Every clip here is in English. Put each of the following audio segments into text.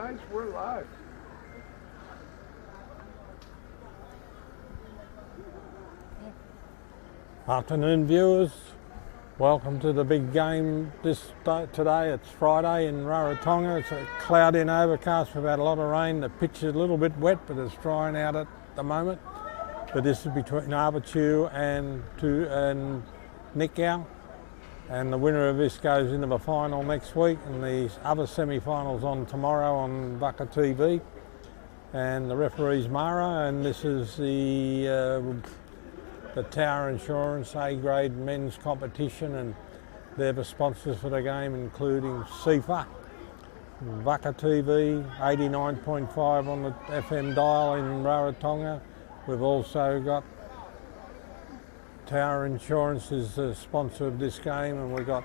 guys, we're live. Afternoon viewers, welcome to the big game today. It's Friday in Rarotonga. It's a cloudy and overcast. We've had a lot of rain. The pitch is a little bit wet, but it's drying out at the moment. But this is between Avatiu and Nikao. And the winner of this goes into the final next week, and the other semi-finals on tomorrow on Avatiu TV. And the referee's Mara, and this is the Tower Insurance A-grade men's competition, and they're the sponsors for the game, including CIFA, Avatiu TV, 89.5 on the FM dial in Rarotonga. We've also got Tower Insurance is the sponsor of this game, and we've got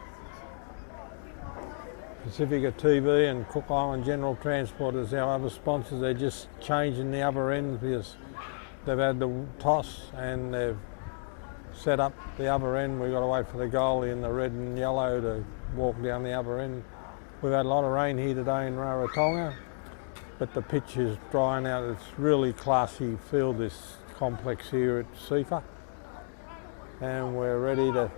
Pacifica TV and Cook Island General Transport as our other sponsors. They're just changing the other end because they've had the toss and they've set up the other end. We've got to wait for the goalie in the red and yellow to walk down the other end. We've had a lot of rain here today in Rarotonga, but the pitch is drying out. It's really classy field, this complex here at CIFA. And we're ready to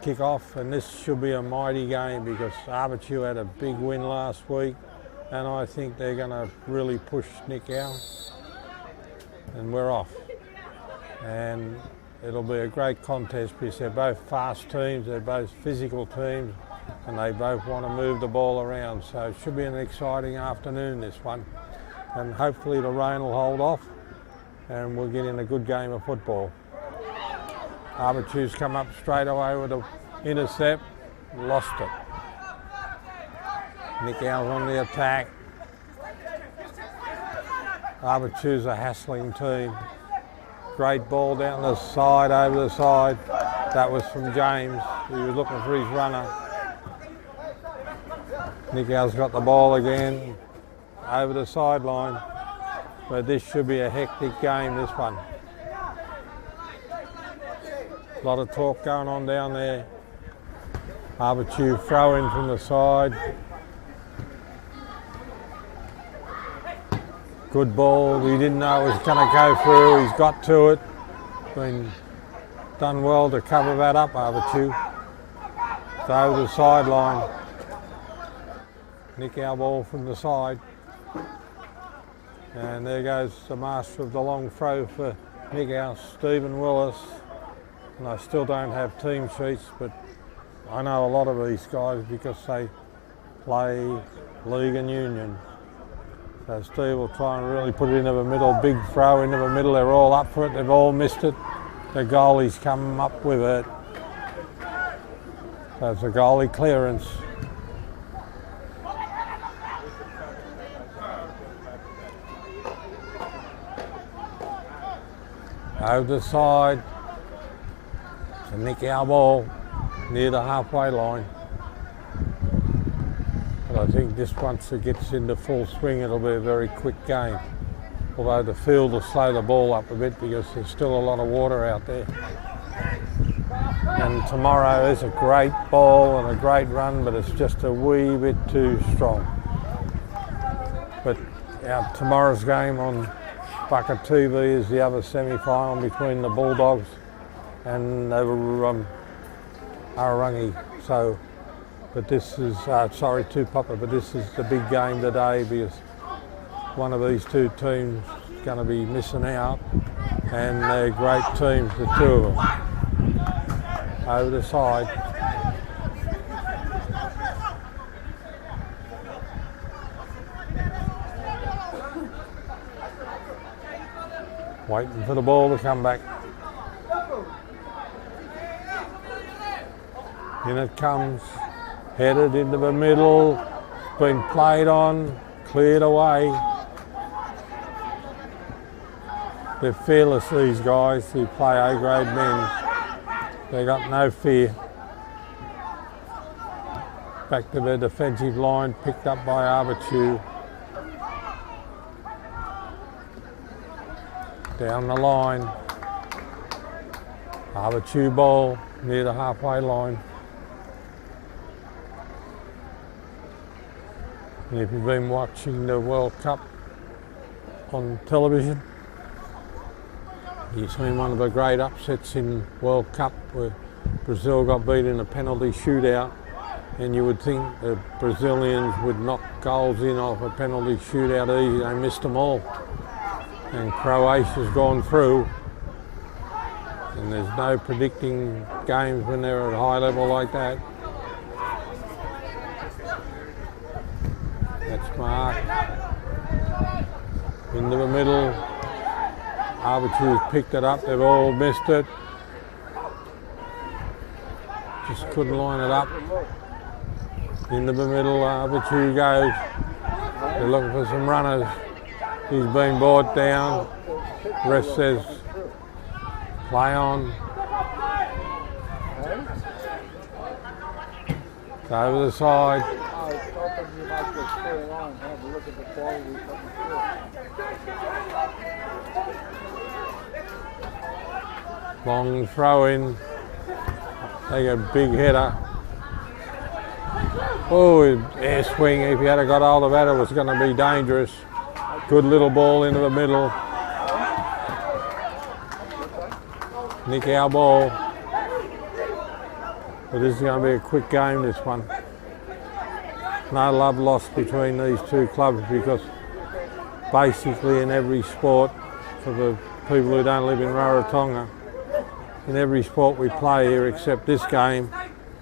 kick off, and this should be a mighty game because Avatiu had a big win last week, and I think they're going to really push Nikao, and we're off. And it'll be a great contest because they're both fast teams, they're both physical teams, and they both want to move the ball around. So it should be an exciting afternoon, this one. And hopefully the rain will hold off and we'll get in a good game of football. Avatiu's come up straight away with an intercept, lost it. Nikao's on the attack. Avatiu's a hassling team. Great ball down the side, over the side. That was from James. He was looking for his runner. Nikao's got the ball again, over the sideline. But this should be a hectic game, this one. A lot of talk going on down there. Avatiu throw in from the side. Good ball. We didn't know it was going to go through. He's got to it. Been done well to cover that up, Avatiu. It's over the sideline. Nikao ball from the side. And there goes the master of the long throw for Nikao, Stephen Willis. And I still don't have team sheets, but I know a lot of these guys because they play league and union. So Steve will try and really put it into the middle, big throw into the middle. They're all up for it, they've all missed it. The goalie's come up with it. So it's a goalie clearance. Over the side. It's a Nikao ball near the halfway line. But I think this, once it gets into full swing, it'll be a very quick game. Although the field will slow the ball up a bit because there's still a lot of water out there. And tomorrow is a great ball and a great run, but it's just a wee bit too strong. But tomorrow's game on Avatiu TV is the other semi-final between the Bulldogs and Arangi. So, but this is, Tupapa, but this is the big game today because one of these two teams is going to be missing out, and they're great teams, the two of them. Over the side. Waiting for the ball to come back. In it comes, headed into the middle, been played on, cleared away. They're fearless, these guys who play A-grade men. They got no fear. Back to their defensive line, picked up by Avatiu. Down the line. Avatiu ball near the halfway line. And if you've been watching the World Cup on television, you've seen one of the great upsets in World Cup where Brazil got beat in a penalty shootout, and you would think the Brazilians would knock goals in off a penalty shootout easy. They missed them all. And Croatia's gone through, and there's no predicting games when they're at a high level like that. That's Mark. Into the middle. Avatiu's picked it up, they've all missed it. Just couldn't line it up. Into the middle, Avatiu goes. They're looking for some runners. He's been brought down. Ref says, play on. It's over the side. Long throw in. They get a big header. Oh, air swing. If he had got hold of that, it was going to be dangerous. Good little ball into the middle. Nikao ball. But this is going to be a quick game, this one. No love lost between these two clubs, because basically in every sport, for the people who don't live in Rarotonga, in every sport we play here except this game,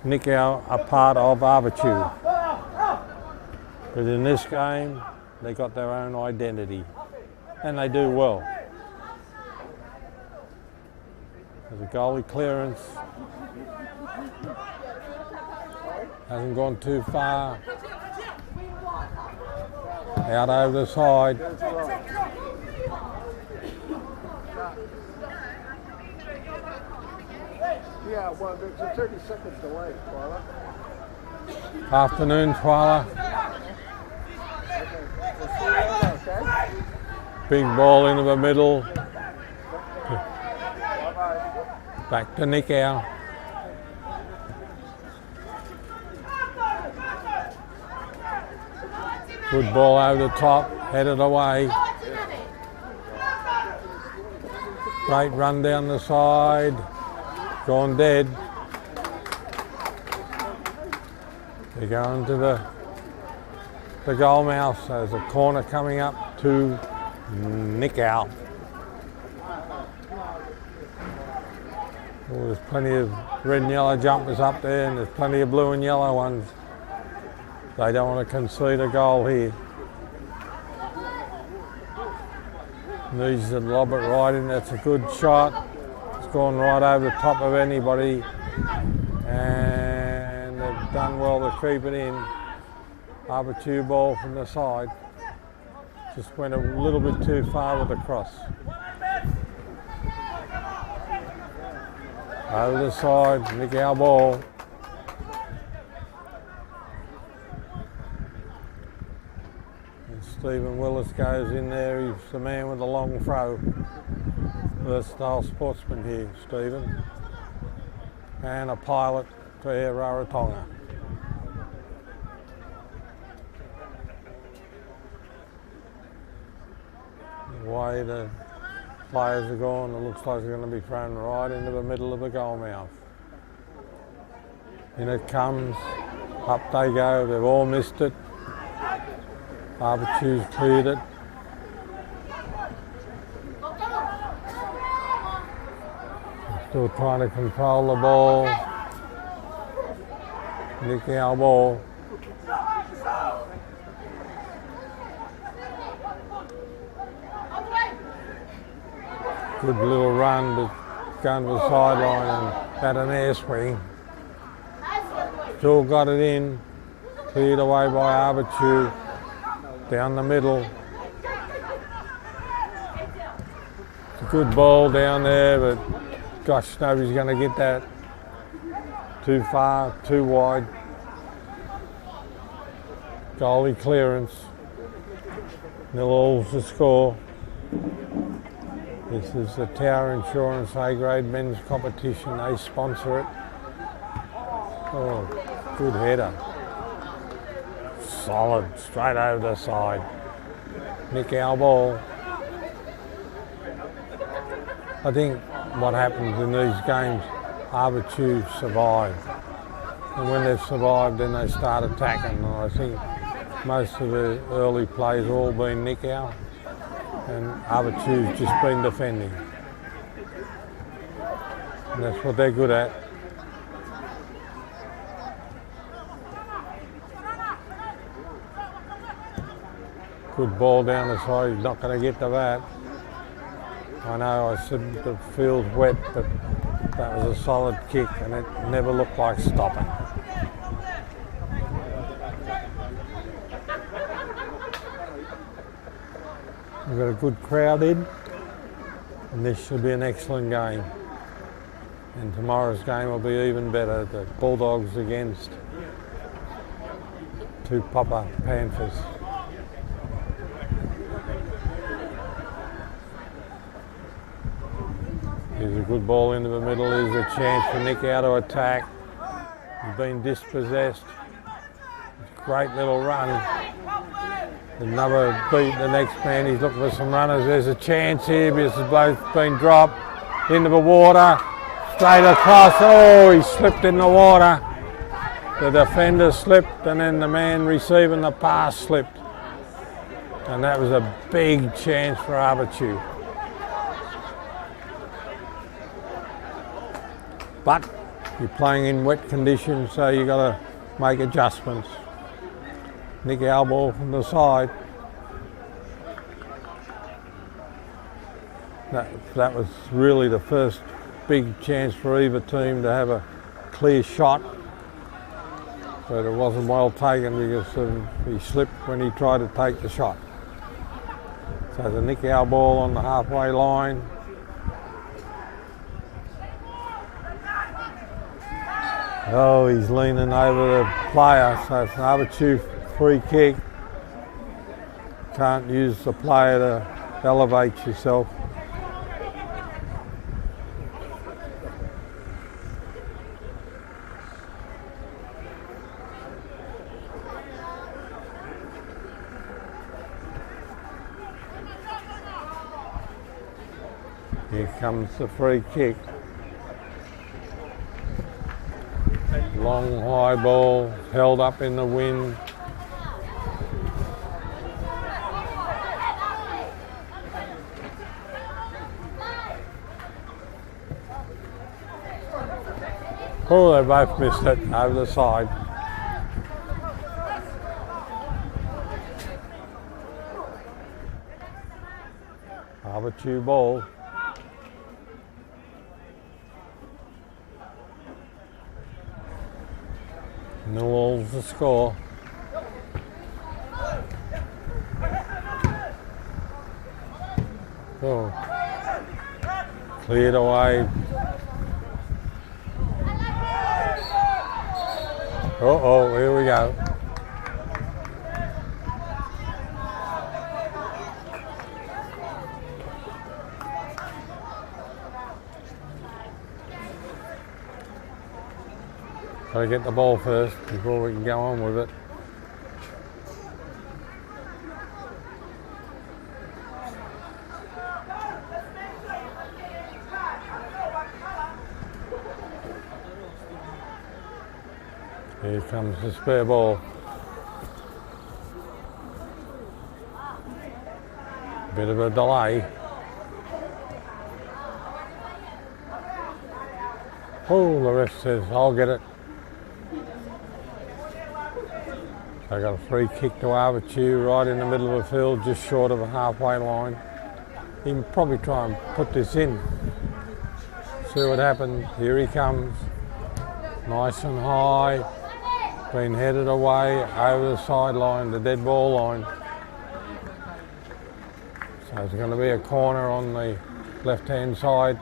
Nikao are part of Avatiu. But in this game, they got their own identity, and they do well. There's a goalie clearance. Hasn't gone too far. Out over the side. Yeah, well, there's a 30-second delay, Twyla. Afternoon, Twyla. Okay. Big ball into the middle. Back to Nikao. Good ball over the top, headed away. Great run down the side. Gone dead. They're going to the goal mouth. So there's a corner coming up to Nikao. Well, there's plenty of red and yellow jumpers up there, and there's plenty of blue and yellow ones. They don't want to concede a goal here. Needs to lob it right in. That's a good shot. It's gone right over the top of anybody, and they've done well to keep it in. Avatiu ball from the side. Just went a little bit too far with the cross. Over the side, Nikao ball. And Stephen Willis goes in there. He's the man with the long throw. Versatile sportsman here, Stephen. And a pilot for Air Rarotonga. The way the players are gone, it looks like they're going to be thrown right into the middle of the goal mouth. In it comes, up they go, they've all missed it. Avatiu's cleared it. Still trying to control the ball. Nikao ball. Good little run, but going to the sideline and had an air swing. Still got it in, cleared away by Avatiu, down the middle. It's a good ball down there, but gosh, nobody's going to get that. Too far, too wide. Goalie clearance. 0-0's the score. This is the Tower Insurance A-grade men's competition. They sponsor it. Oh, good header. solid, straight over the side. Nikao ball. I think what happens in these games, Avatiu survive. And when they've survived, then they start attacking. And I think most of the early plays all been Nikao, and Avatiu's just been defending. And that's what they're good at. Good ball down the side, he's not going to get to that. I know I said the field's wet, but that was a solid kick and it never looked like stopping. We've got a good crowd in, and this should be an excellent game. And tomorrow's game will be even better. The Bulldogs against two Papa Panthers. Here's a good ball into the middle. Here's a chance for Nikao to attack. He's been dispossessed. Great little run. Another beat the next man. He's looking for some runners. There's a chance here because it's both been dropped into the water. Straight across. Oh, he slipped in the water. The defender slipped and then the man receiving the pass slipped. And that was a big chance for Avatiu. But you're playing in wet conditions, so you've got to make adjustments. Nikao ball from the side. That was really the first big chance for either team to have a clear shot. But it wasn't well taken because he slipped when he tried to take the shot. So the Nikao ball on the halfway line. Oh, he's leaning over the player, so it's an Avatiu free kick. Can't use the player to elevate yourself. Here comes the free kick. Long high ball held up in the wind. Oh, they both missed it over the side. Avatiu ball. Newell's the score. Oh, cleared away. Oh, here we go. Got to get the ball first before we can go on with it. Here comes the spare ball. Bit of a delay. Oh, the ref says, I'll get it. I got a free kick to Avatiu right in the middle of the field, just short of the halfway line. He can probably try and put this in. See what happens. Here he comes. Nice and high. Been headed away over the sideline, the dead ball line. So it's going to be a corner on the left-hand side.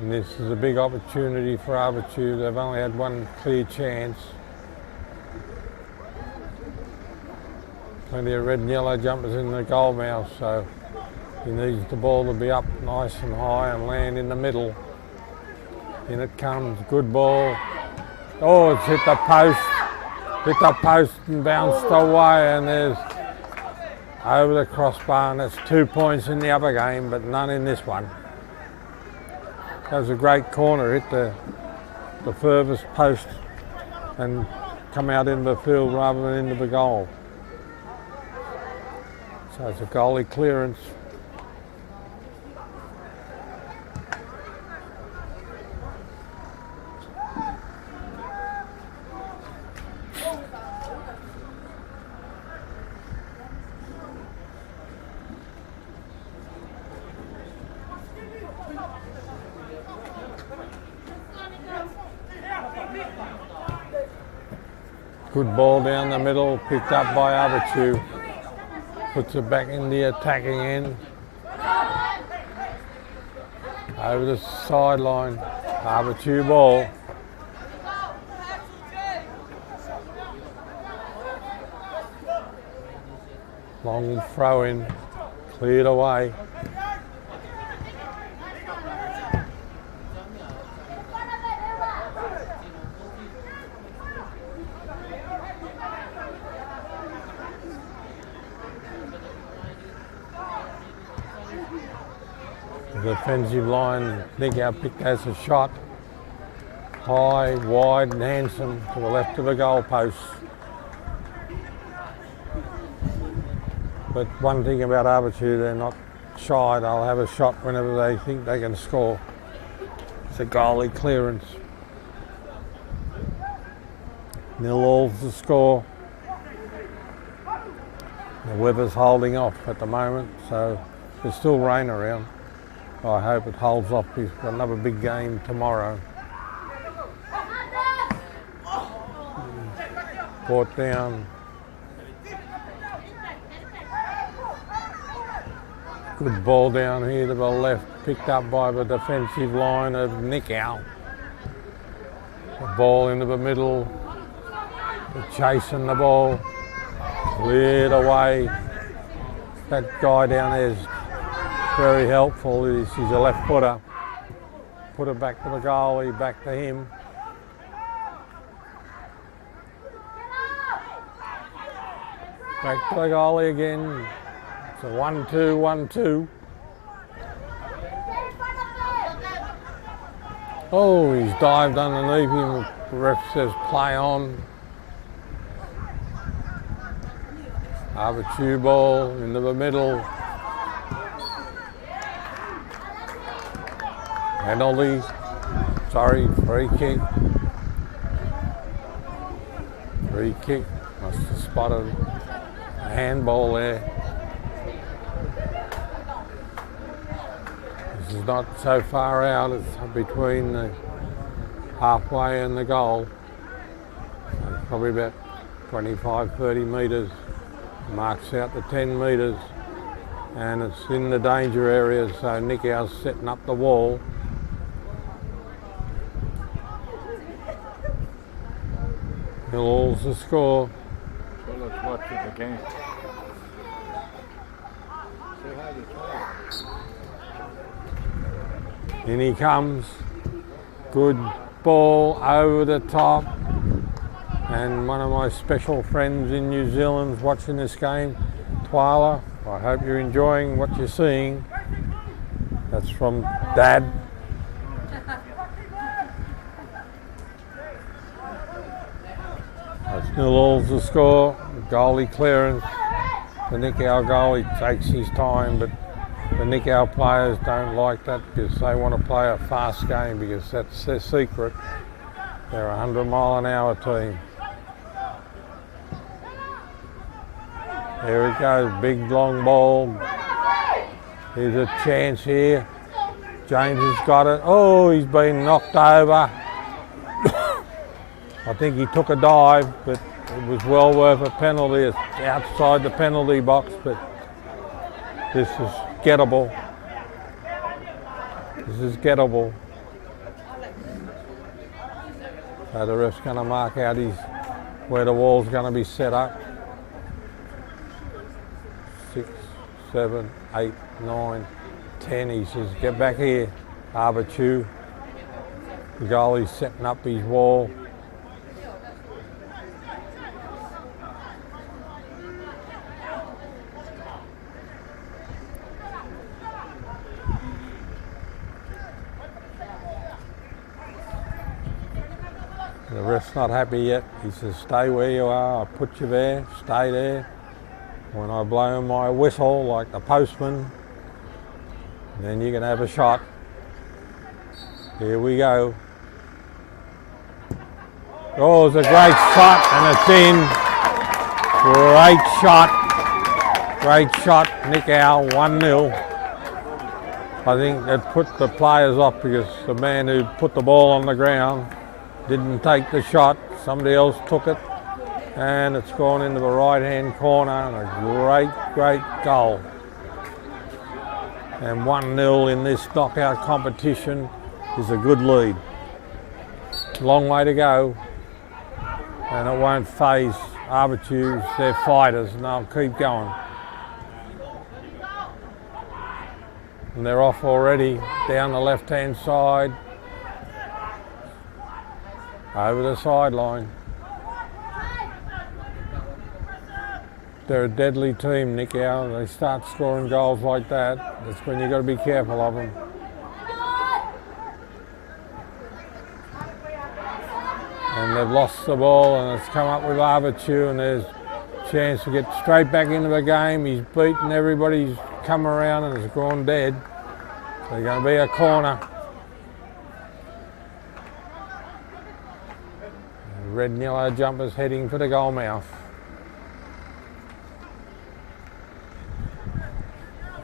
And this is a big opportunity for Avatiu. They've only had one clear chance. Plenty of red and yellow jumpers in the goal mouth, so he needs the ball to be up nice and high and land in the middle. In it comes, good ball. Oh, it's hit the post. hit the post and bounced away, and there's over the crossbar, and that's 2 points in the other game, but none in this one. That was a great corner, hit the furthest post and come out into the field rather than into the goal. So it's a goalie clearance. Good ball down the middle, picked up by Avatiu. Puts it back in the attacking end. Over the sideline, Avatiu ball. Long throw in, cleared away. The defensive line, Nikao picked as a shot. High, wide and handsome to the left of the goal post. But one thing about Avatiu, they're not shy. They'll have a shot whenever they think they can score. It's a goalie clearance. 0-0's the score. The weather's holding off at the moment, so there's still rain around. I hope it holds off. We've got another big game tomorrow. Brought down. Good ball down here to the left, picked up by the defensive line of Nikao. The ball into the middle, chasing the ball, cleared away. That guy down there is very helpful. He's a left footer. Put it back to the goalie, back to him. Back to the goalie again. It's a 1-2, 1-2. Oh, he's dived underneath him. The ref says play on. Avatiu ball into the middle. Penalty. Sorry, free kick. Free kick. Must have spotted a handball there. This is not so far out. It's between the halfway and the goal. It's probably about 25, 30 metres. Marks out the 10 metres. And it's in the danger area, so Nikao's setting up the wall. All's the score. So let's watch the game. Say hi to Tom. In he comes. Good ball over the top. And one of my special friends in New Zealand's watching this game, Twala. I hope you're enjoying what you're seeing. That's from Dad. That's 0-0's the score. Goalie clearance. The Nikao goalie takes his time, but the Nikao players don't like that because they want to play a fast game because that's their secret. They're a 100-mile-an-hour team. There it goes, big long ball. Here's a chance here. James has got it. Oh, he's been knocked over. I think he took a dive, but it was well worth a penalty. It's outside the penalty box, but this is gettable. This is gettable. So the ref's going to mark out where the wall's going to be set up. 6, 7, 8, 9, 10. He says, get back here, Avatiu. The goalie's setting up his wall. ref's not happy yet. He says, stay where you are, I put you there, stay there. When I blow my whistle like the postman, then you can have a shot. Here we go. Oh, it's a great shot and it's in. Great shot. Great shot, Nikao, 1-0. I think it put the players off because the man who put the ball on the ground didn't take the shot. Somebody else took it and it's gone into the right-hand corner and a great goal. And 1-0 in this knockout competition is a good lead. Long way to go, and it won't faze Avatiu. They're fighters and they'll keep going. And they're off already down the left-hand side, over the sideline. They're a deadly team, Nikao. They start scoring goals like that, that's when you've got to be careful of them. And they've lost the ball and it's come up with Avatiu, and there's a chance to get straight back into the game. He's beaten everybody, he's come around and has gone dead. So there's going to be a corner. The red and yellow jumpers heading for the goal mouth.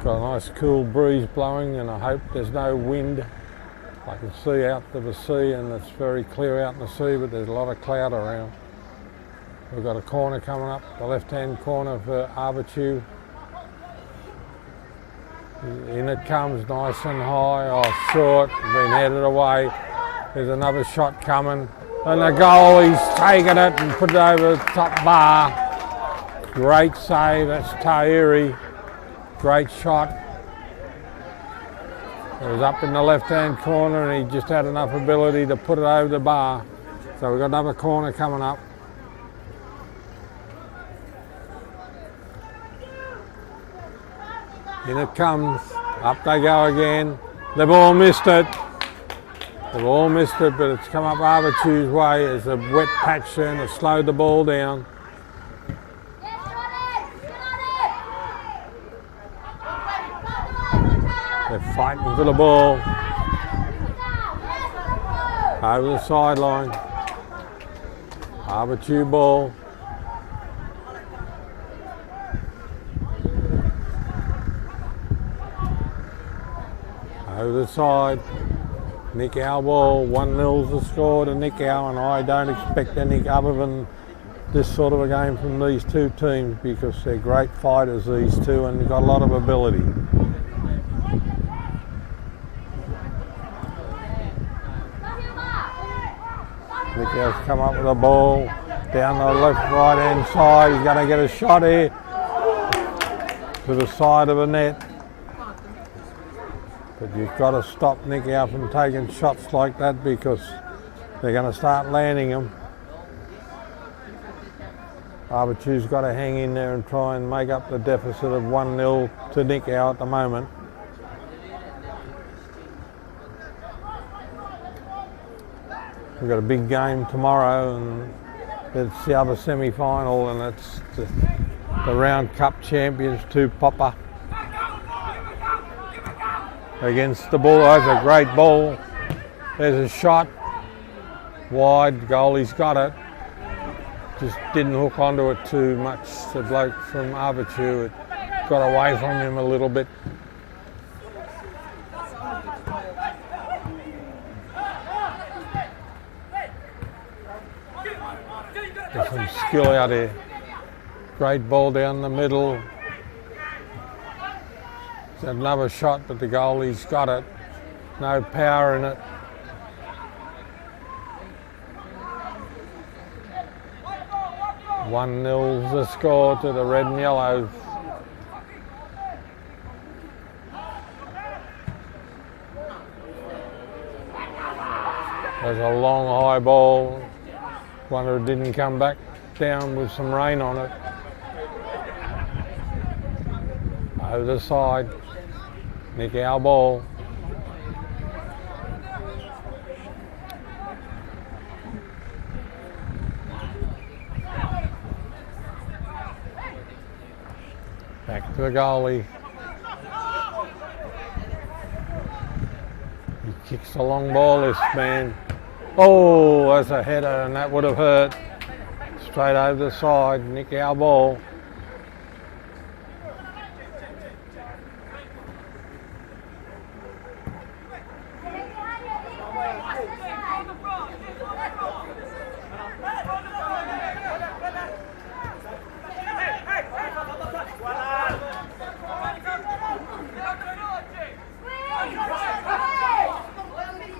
Got a nice cool breeze blowing and I hope there's no wind. I can see out to the sea and it's very clear out in the sea, but there's a lot of cloud around. We've got a corner coming up, the left-hand corner for Avatiu. In it comes nice and high, oh short, been headed away. There's another shot coming. And the goal, he's taken it and put it over the top bar. Great save, that's Tahiri. Great shot. It was up in the left-hand corner and he just had enough ability to put it over the bar. So we've got another corner coming up. In it comes, up they go again. They've all missed it. They've all missed it, but it's come up Avatiu's way. There's a wet patch there and it slowed the ball down. They're fighting for the ball. Over the sideline. Avatiu ball. Over the side. Nikao ball. 1-0's the score to Nikao, and I don't expect any other than this sort of a game from these two teams because they're great fighters, these two, and they've got a lot of ability. Nikao's come up with a ball down the left right hand side. He's going to get a shot here to the side of the net. But you've got to stop Nikao from taking shots like that because they're going to start landing them. Avatiu's got to hang in there and try and make up the deficit of 1-0 to Nikao at the moment. We've got a big game tomorrow and it's the other semi-final and it's the Round Cup champions, Popper against the ball. That's a great ball. There's a shot. Wide, the goalie's got it. Just didn't hook onto it too much. The bloke from Avatiu, it got away from him a little bit. There's some skill out here. Great ball down the middle. It's another shot, but the goalie's got it. No power in it. One-0's the score to the red and yellows. There's a long high ball. Wonder it didn't come back down with some rain on it. Over the side, Nikao ball. to the goalie. He kicks the long ball, this man. Oh, that's a header, and that would have hurt. Straight over the side, Nikao ball.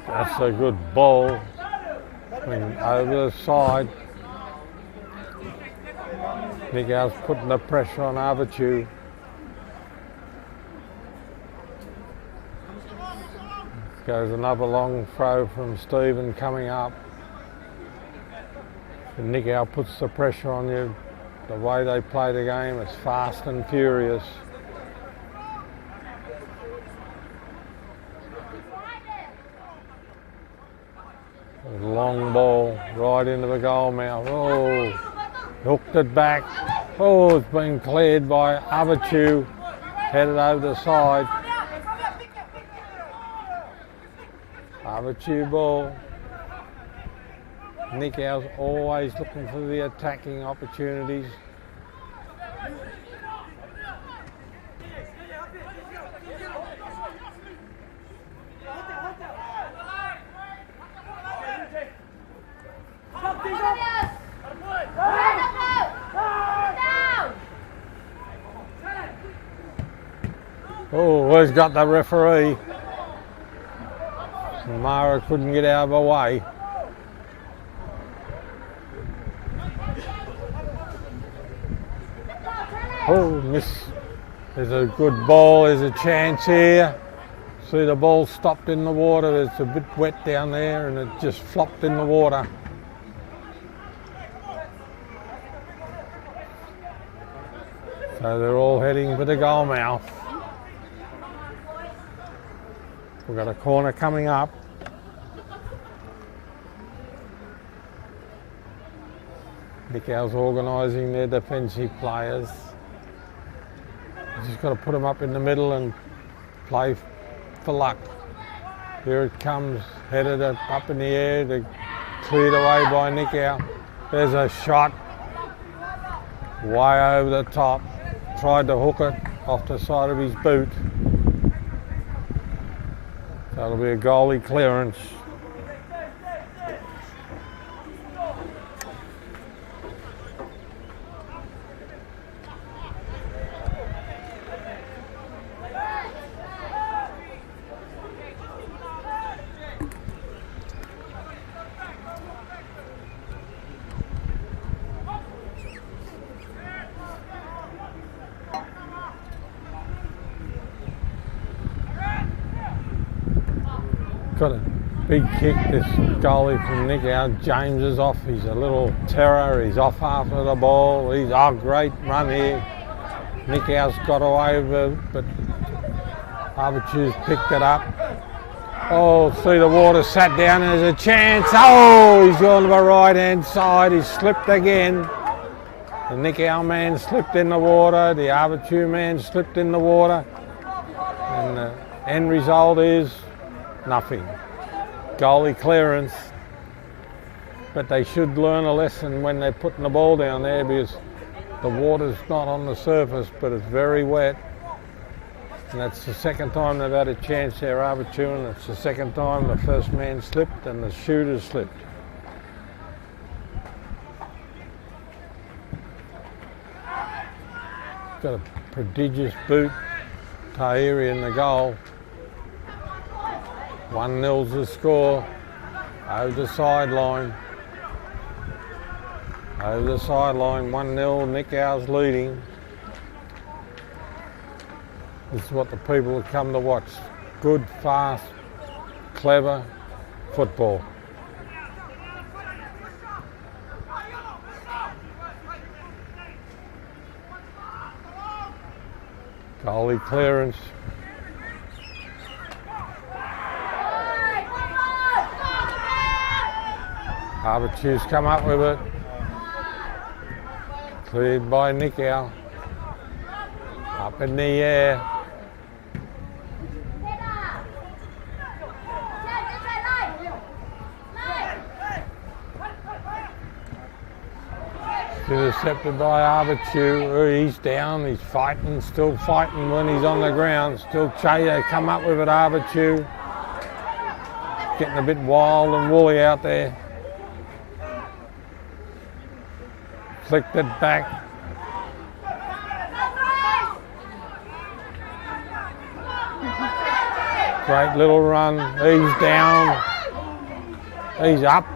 That's a good ball. Over the side. Nikao's putting the pressure on Avatiu. Goes another long throw from Stephen coming up. And Nikao puts the pressure on you. The way they play the game is fast and furious. Long ball right into the goal mouth. Oh, hooked it back. Oh, it's been cleared by Avatiu. Headed over the side. Avatiu ball. Nikao's always looking for the attacking opportunities. Oh, he's got the referee. Mara couldn't get out of the way. Oh, miss. There's a good ball, there's a chance here. See the ball stopped in the water, it's a bit wet down there and it just flopped in the water. So they're all heading for the goal mouth. We've got a corner coming up. Nikao's organising their defensive players. Just got to put them up in the middle and play for luck. Here it comes, headed up in the air, they're cleared away by Nikao. There's a shot, way over the top. Tried to hook it off the side of his boot. That'll be a goalie clearance. Got a big kick, this goalie from Nikao. James is off, he's a little terror, he's off after the ball. He's, oh, great run here. Nikao's got away with it, but Avatiu's picked it up. Oh, see the water sat down and there's a chance. Oh, he's gone to the right hand side, he's slipped again. The Nikao man slipped in the water, the Avatiu man slipped in the water. And the end result is nothing. Goalie clearance. But they should learn a lesson when they're putting the ball down there, because the water's not on the surface, but it's very wet. And that's the second time they've had a chance there, Avatiu, and it's the second time the first man slipped and the shooter slipped. Got a prodigious boot. Tahiri in the goal. 1-0's the score. Over the sideline. Over the sideline, 1-0, Nikao's leading. This is what the people have come to watch. Good, fast, clever football. Goalie clearance. Avatiu's come up with it. Cleared by Nikao. Up up in the air. Intercepted by Avatiu. He's down, he's fighting, still fighting when he's on the ground. Still come up with it, Avatiu. Getting a bit wild and woolly out there. Flicked it back. Great little run. He's down. He's up.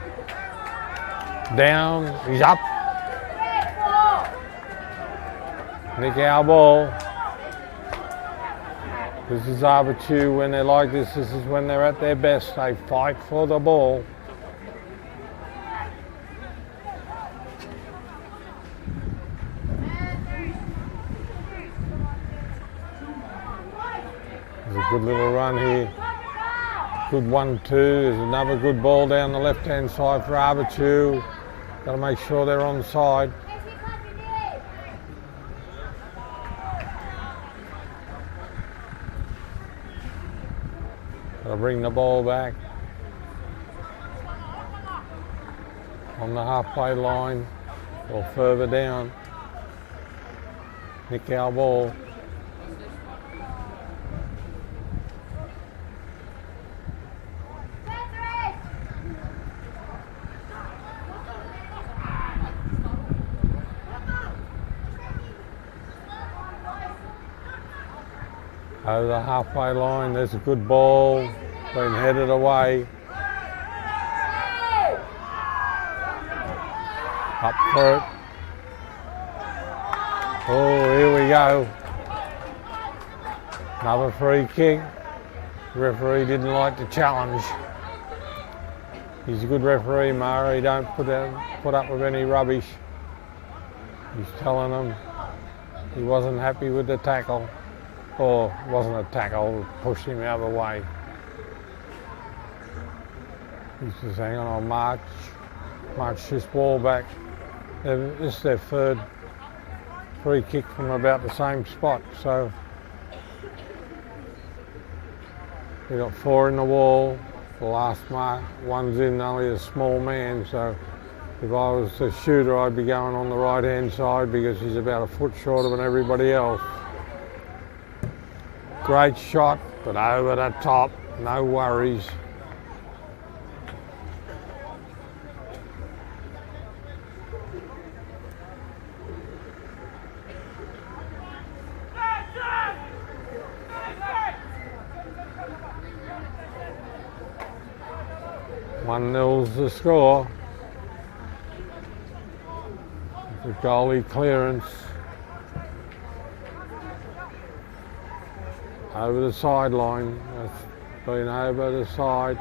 Down. He's up. Nikao ball. This is Avatiu when they're like this. This is when they're at their best. They fight for the ball. There's a good little run here. Good 1-2. There's another good ball down the left-hand side for Avatiu. Got to make sure they're on side. Got to bring the ball back on the halfway line or further down. Nikao ball. Over the halfway line, there's a good ball, been headed away. Up for it. Oh, here we go. Another free kick. The referee didn't like the challenge. He's a good referee, Mara. He don't put up with any rubbish. He's telling them he wasn't happy with the tackle. Or it wasn't a tackle, pushed him out of the way. He's just saying, I'll march this ball back. This is their third free kick from about the same spot. So we got 4 in the wall. The last mark, one's in, only a small man. So if I was the shooter, I'd be going on the right-hand side because he's about a foot shorter than everybody else. Great shot, but over the top, no worries. One nil's the score. The goalie clearance. Over the sideline, that's been over the side.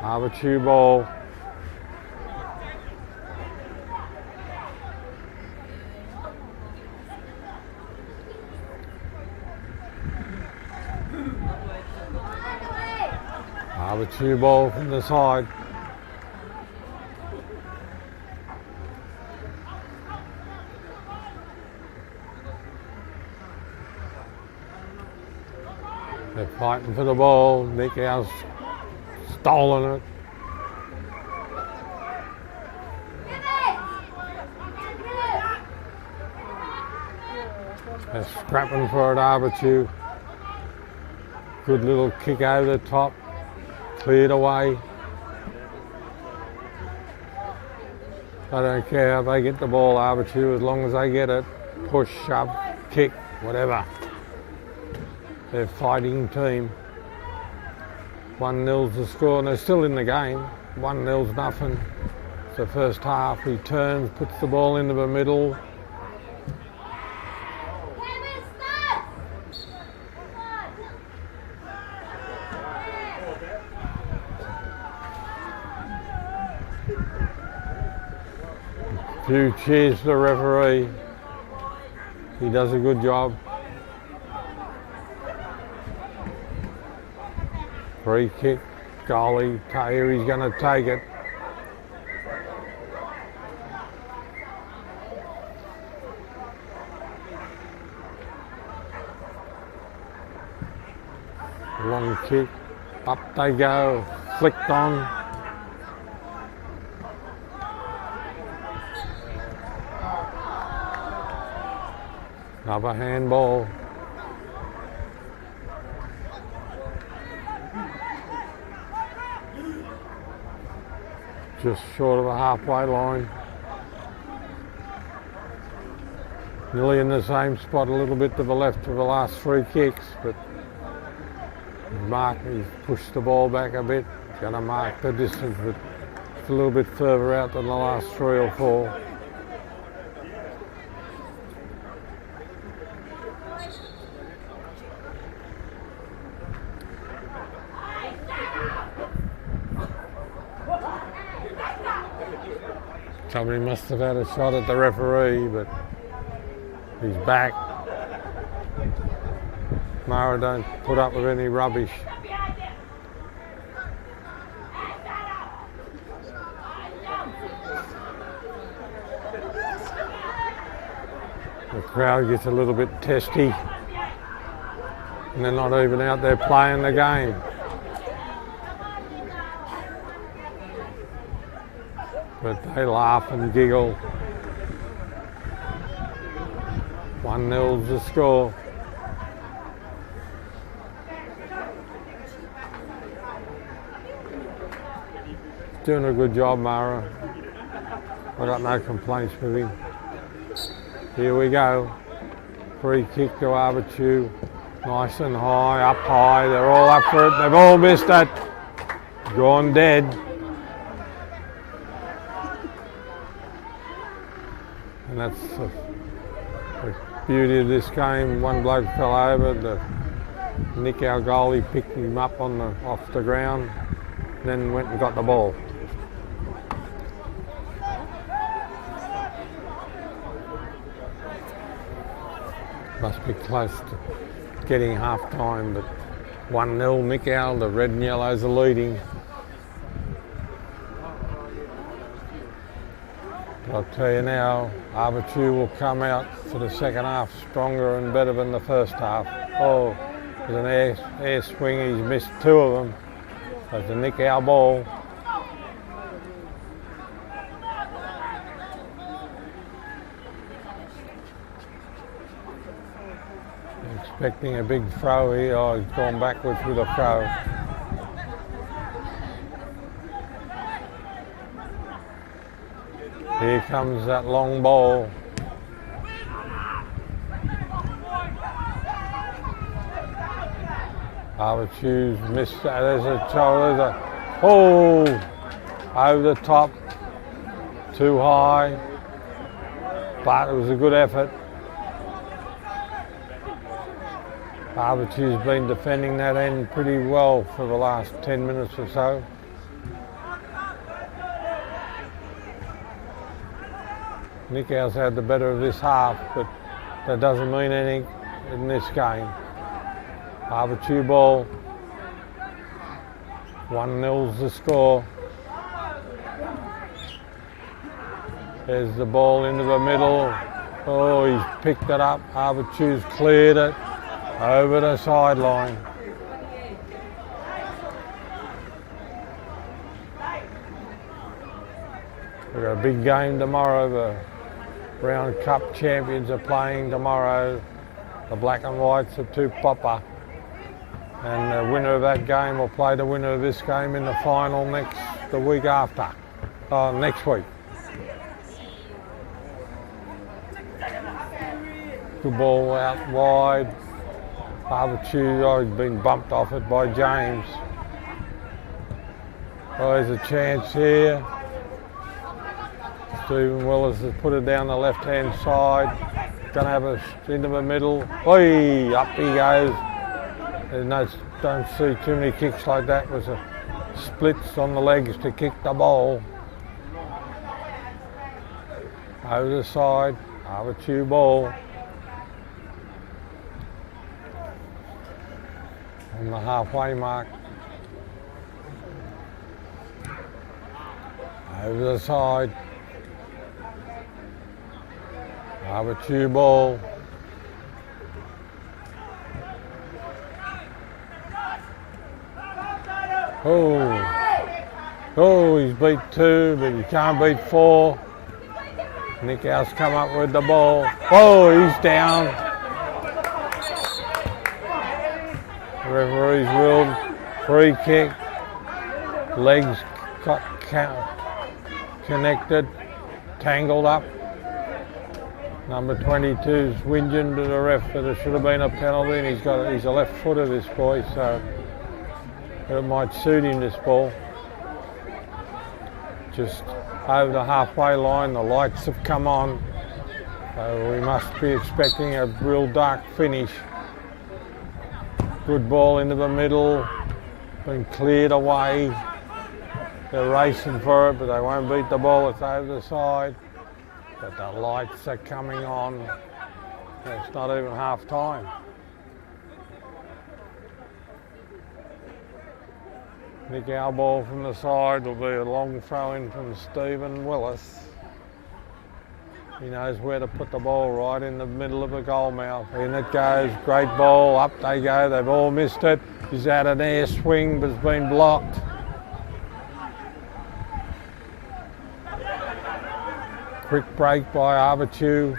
Avatiu ball. Avatiu ball from the side. They're fighting for the ball. Nikao's stolen it. They're scrapping for it, Avatiu. Good little kick over the top. Cleared away. I don't care if they get the ball, Avatiu, as long as they get it. Push, shove, kick, whatever. They're a fighting team. 1-0's the score, and they're still in the game. 1-0's nothing. It's the first half. He turns, puts the ball into the middle. Few cheers to the referee. He does a good job. Free kick, goalie, here he's going to take it. Long kick, up they go, flicked on. Another handball. Just short of the halfway line. Nearly in the same spot, a little bit to the left of the last 3 kicks, but he's pushed the ball back a bit. Going to mark the distance, but it's a little bit further out than the last 3 or 4. Somebody must have had a shot at the referee, but he's back. Mara, don't put up with any rubbish. The crowd gets a little bit testy and they're not even out there playing the game. But they laugh and giggle. 1-0's the score. Doing a good job, Mara. I got no complaints with him. Here we go. Free kick to Avatiu. Nice and high, up high. They're all up for it. They've all missed it. Gone dead. And that's the beauty of this game. One bloke fell over. The Nikao goalie picked him up off the ground, then went and got the ball. Must be close to getting half time, but 1-0 Nikao. The red and yellows are leading. I'll tell you now, Avatiu will come out for the second half stronger and better than the first half. Oh, there's an air swing, he's missed 2 of them. That's a Nikao ball. Expecting a big throw here. Oh, he's gone backwards with a throw. Here comes that long ball. Avatiu's missed that. There's a oh, over the top, too high, but it was a good effort. Avatiu's been defending that end pretty well for the last 10 minutes or so. Nikao's had the better of this half, but that doesn't mean anything in this game. Avatiu ball. 1-0's the score. There's the ball into the middle. Oh, he's picked it up. Avatiu's cleared it over the sideline. We've got a big game tomorrow. The Round Cup champions are playing tomorrow. The Black and Whites are Tupapa. And the winner of that game will play the winner of this game in the final the week after. Next week. Good ball out wide. Avatiu, he's been bumped off it by James. Oh, there's a chance here. Stephen Willis has put it down the left-hand side. Going to have it into the middle. Oi, up he goes. Don't see too many kicks like that. It was a splits on the legs to kick the ball. Over the side, Avatiu ball. On the halfway mark. Over the side. Avatiu ball. Oh, he's beat 2, but he can't beat 4. Nikao's come up with the ball. Oh, he's down. The referee's ruled free kick. Legs got connected, tangled up. Number 22's whinging to the ref that it should have been a penalty, and he's a left footer, this boy, so it might suit him, this ball. Just over the halfway line, the lights have come on, so we must be expecting a real dark finish. Good ball into the middle, been cleared away. They're racing for it, but they won't beat the ball. It's over the side. But the lights are coming on. It's not even half time. Nikao ball from the side will be a long throw in from Stephen Willis. He knows where to put the ball, right in the middle of the goal mouth. In it goes, great ball, up they go, they've all missed it. He's had an air swing but it's been blocked. Quick break by Avatiu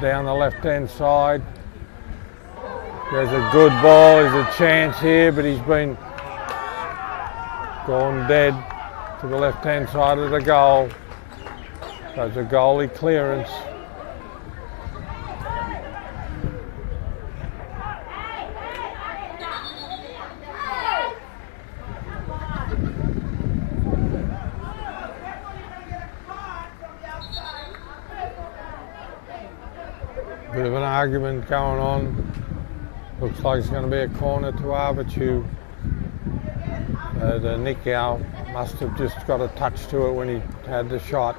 down the left-hand side. There's a good ball, there's a chance here, but he's been gone dead to the left-hand side of the goal. So it's a goalie clearance. Bit of an argument going on. Looks like it's going to be a corner to Avatiu. The Nikao must have just got a touch to it when he had the shot.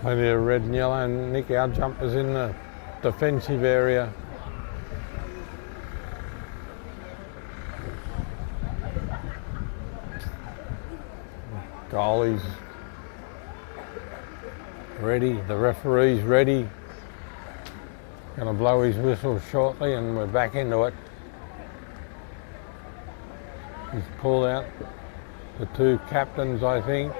Plenty of red and yellow, and Nikao jumpers in the defensive area. Goalie's ready, the referee's ready. Going to blow his whistle shortly and we're back into it. He's pulled out the 2 captains, I think.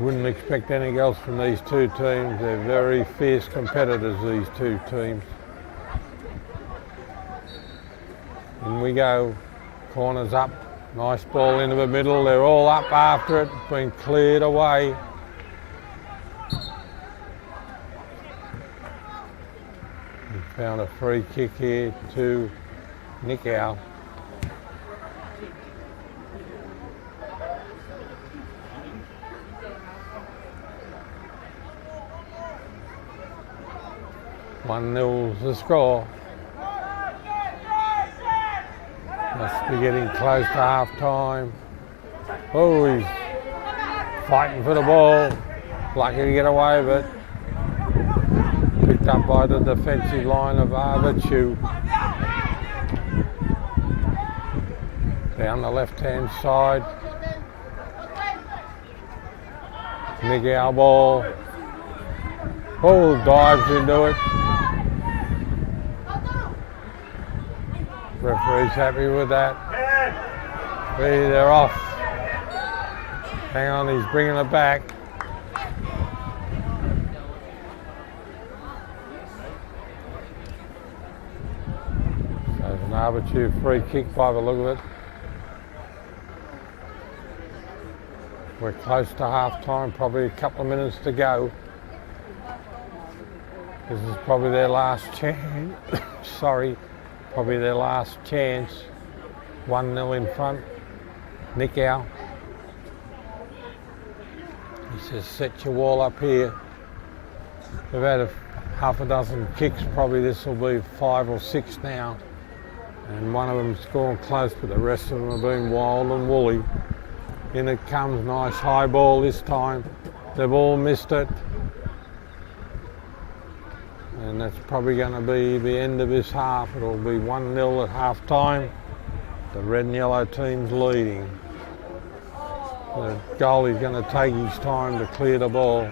Wouldn't expect anything else from these 2 teams. They're very fierce competitors, these 2 teams. In we go. Corners up. Nice ball into the middle. They're all up after it. It's been cleared away. We found a free kick here to Nikao. One nil's the score. Must be getting close to half time. Oh, he's fighting for the ball. Lucky to get away with it. Picked up by the defensive line of Avatiu. Down the left-hand side. Nikao ball. Oh, dives into it. Referee's happy with that. They're off. Hang on, he's bringing it back. So it's an Avatiu free kick by the look of it. We're close to half time, probably a couple of minutes to go. This is probably their last chance. Sorry. Probably their last chance. 1-0 in front. Nikao. He says, set your wall up here. They've had half a dozen kicks. Probably this will be 5 or 6 now. And one of them's gone close, but the rest of them have been wild and woolly. In it comes, nice high ball this time. They've all missed it. And that's probably going to be the end of this half. It'll be 1-0 at half time. The red and yellow team's leading. The goalie's going to take his time to clear the ball.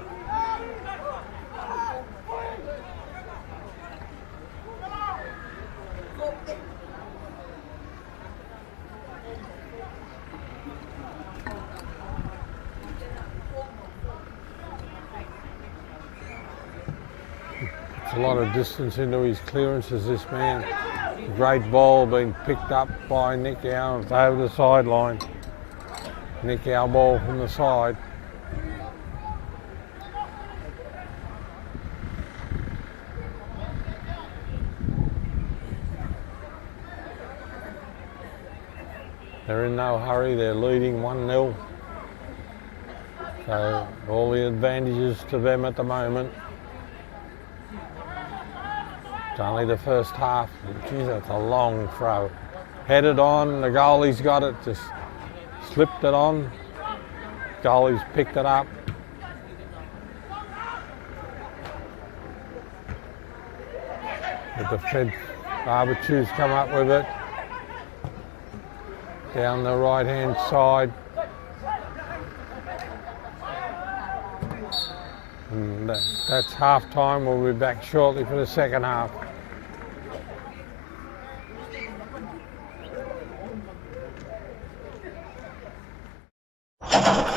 A lot of distance into his clearances, this man. Great ball being picked up by Nikao over the sideline. Nikao ball from the side. They're in no hurry, they're leading 1-0. So all the advantages to them at the moment. It's only the first half. Geez, that's a long throw. Headed on, the goalie's got it, just slipped it on. Goalie's picked it up. The defence, Avatiu's come up with it. Down the right-hand side. And that's half time. We'll be back shortly for the second half.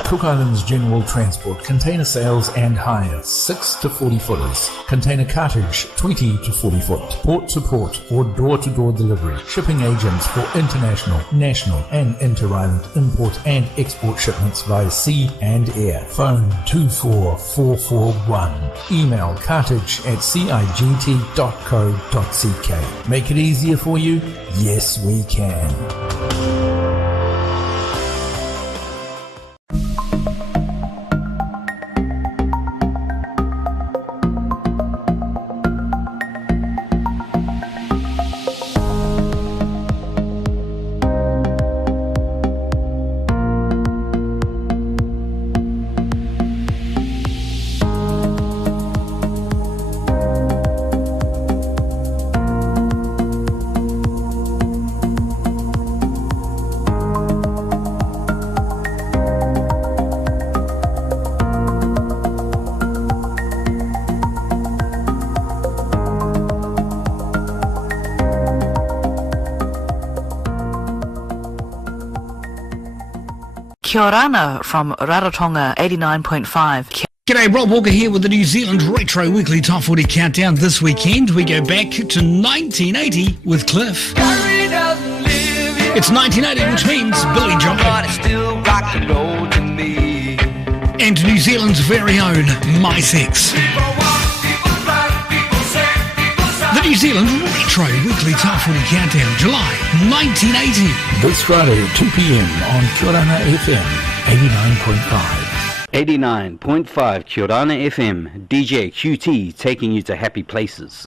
Cook Islands General Transport, container sales and hire, 6 to 40 footers. Container cartage, 20 to 40 foot. Port to port or door to door delivery. Shipping agents for international, national and inter-island import and export shipments via sea and air. Phone 24441. Email cartage@cigt.co.ck. Make it easier for you? Yes, we can. Kia orana from Rarotonga 89.5. G'day, Rob Walker here with the New Zealand Retro Weekly Top 40 Countdown. This weekend we go back to 1980 with Cliff. It's 1980, which means Billy Joel. And New Zealand's very own My Sex. The New Zealand Retro Weekly Top 40 Countdown, July 1980. This Friday at 2 p.m. on Kia Orana FM 89.5. 89.5 Kia Orana FM, DJ QT taking you to happy places.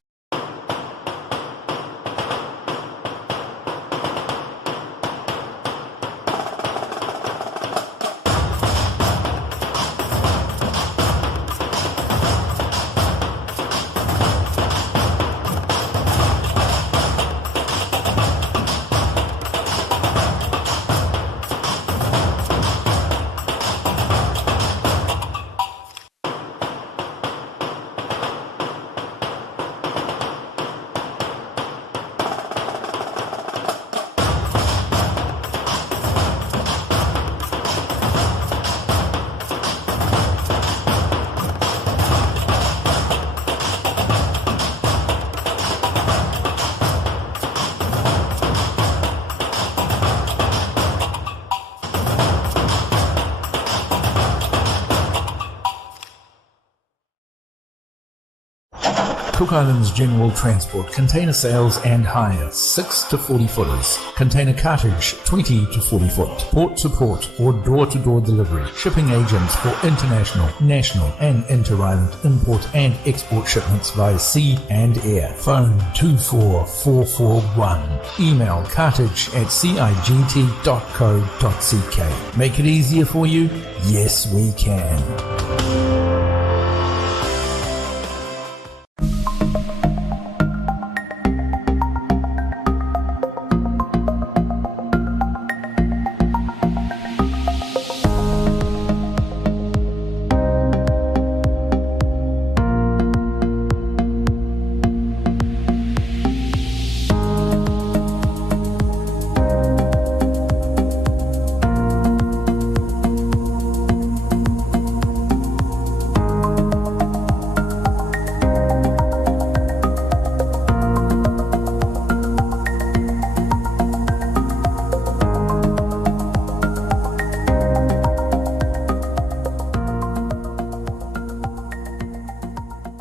Cook Islands General Transport, container sales and hire, 6 to 40 footers. Container cartage, 20 to 40 foot. Port to port or door-to-door delivery. Shipping agents for international, national and inter-island import and export shipments via sea and air. Phone 24441. Email cartage@cigt.co.ck. Make it easier for you? Yes, we can.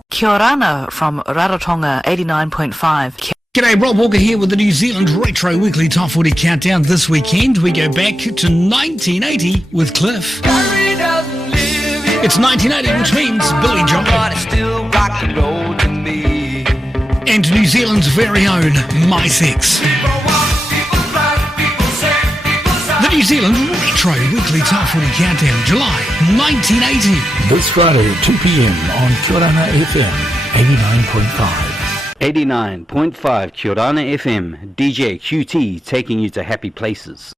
Kia ora from Rarotonga 89.5. G'day, Rob Walker here with the New Zealand Retro Weekly Top 40 Countdown. This weekend we go back to 1980 with Cliff. It's 1980, which means Billy Joel. And New Zealand's very own My Sex. The New Zealand Retro Weekly Top 40 Countdown, July 1980. This Friday at 2 p.m. on Kia ora FM 89.5. 89.5 Kia ora FM, DJ QT taking you to happy places.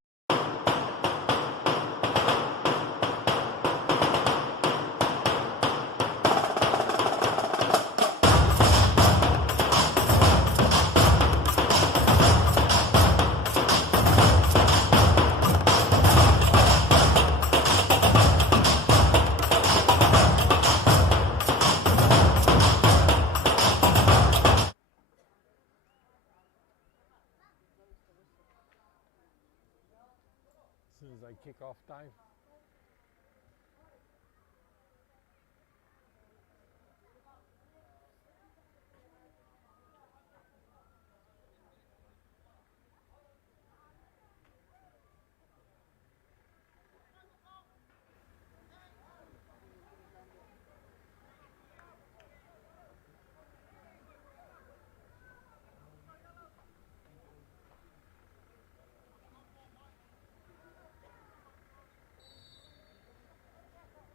As soon as they kick off, Dave.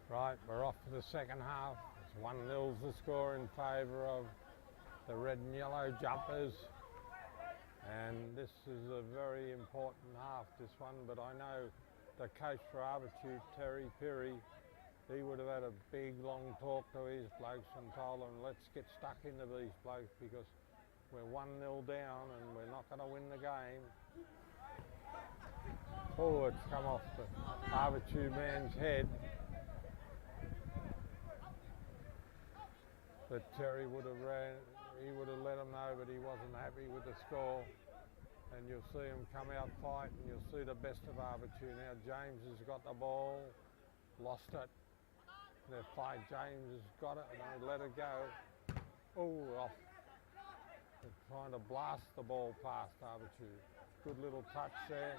Right, we're off to the second half. It's 1-0's the score in favour of the red and yellow jumpers. And this is a very important half, this one, but I know the coach for Avatiu, Terry Perry, he would have had a big long talk to his blokes and told them, let's get stuck into these blokes because we're 1-0 down and we're not going to win the game. Oh, it's come off the Avatiu man's head. But Terry would have let him know, but he wasn't happy with the score. And you'll see him come out fight, and you'll see the best of Avatiu. Now James has got the ball, lost it. They fight, James has got it, and they let it go. Oh, off. They're trying to blast the ball past Avatiu. Good little touch there.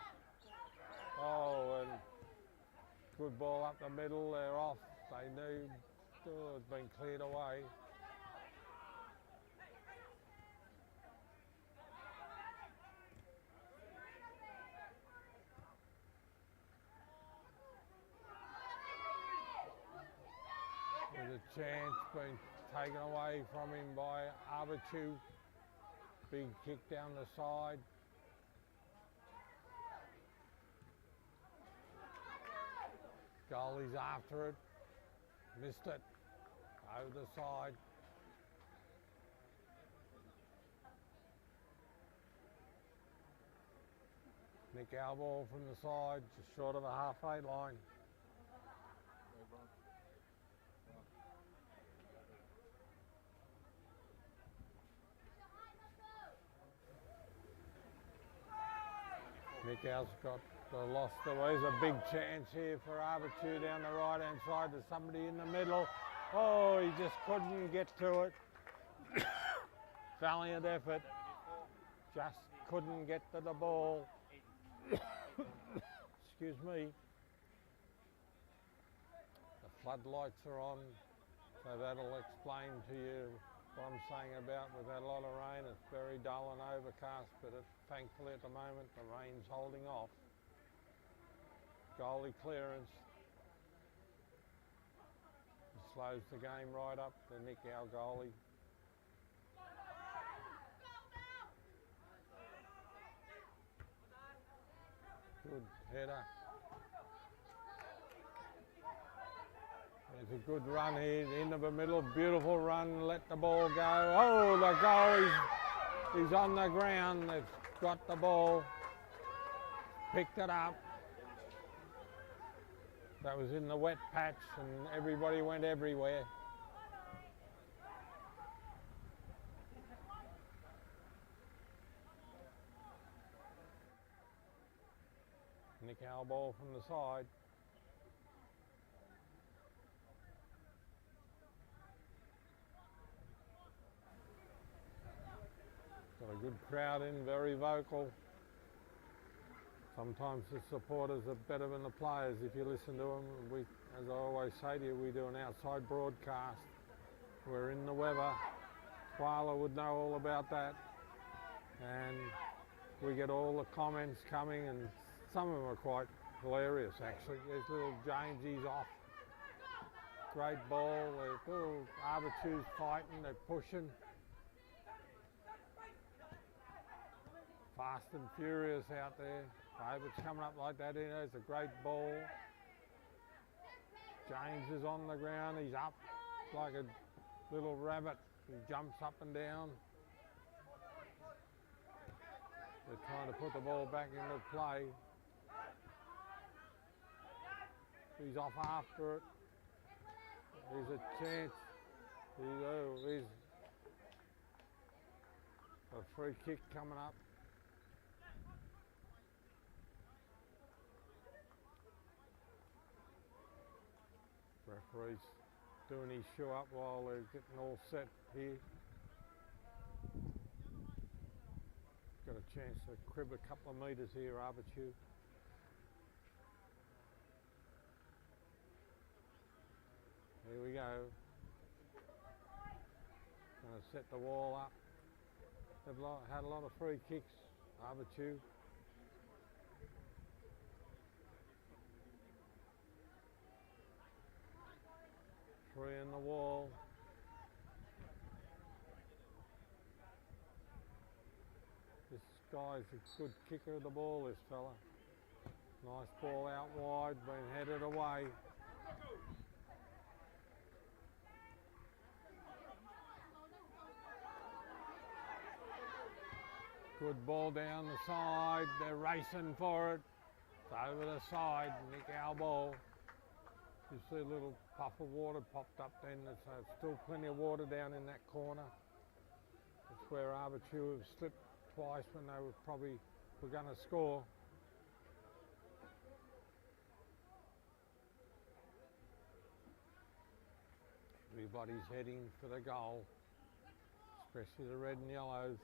Oh, and good ball up the middle, they're off. They knew it's been cleared away. There's a chance being taken away from him by Avatiu. Big kick down the side. Goalie's after it. Missed it. Over the side. Nikao ball from the side, just short of the halfway line. Nikao's got the loss. There's a big chance here for Avatiu down the right-hand side. There's somebody in the middle. Oh, he just couldn't get to it. valiant effort, just couldn't get to the ball. Excuse me. The floodlights are on, so that'll explain to you what I'm saying about we've had a lot of rain. It's very dull and overcast, but thankfully at the moment the rain's holding off. Goalie clearance. It slows the game right up, the Nikao goalie. Good header. There's a good run here into the middle, beautiful run, let the ball go. Oh, the goal, he's on the ground, they've got the ball, picked it up. That was in the wet patch and everybody went everywhere. Nikao ball from the side. Got a good crowd in, very vocal. Sometimes the supporters are better than the players if you listen to them. We, as I always say to you, we do an outside broadcast. We're in the weather. Twyla would know all about that. And we get all the comments coming, and some of them are quite hilarious actually. There's little James, he's off. Great ball, little Avatiu's fighting, they're pushing. Fast and furious out there. David's coming up like that, you know, it's a great ball. James is on the ground, he's up like a little rabbit. He jumps up and down. They're trying to put the ball back into play. He's off after it. There's a chance. There's a free kick coming up. Referee's doing his show up while they're getting all set here. Got a chance to crib a couple of metres here, Avatiu. Here we go. Going to set the wall up. They've had a lot of free kicks, Avatiu. Three in the wall. This guy's a good kicker of the ball, this fella. Nice ball out wide, been headed away. Good ball down the side, they're racing for it. It's over the side, Nikao ball. You see a little puff of water popped up then, there's still plenty of water down in that corner. That's where Avatiu have slipped twice when they were going to score. Everybody's heading for the goal, especially the red and yellows.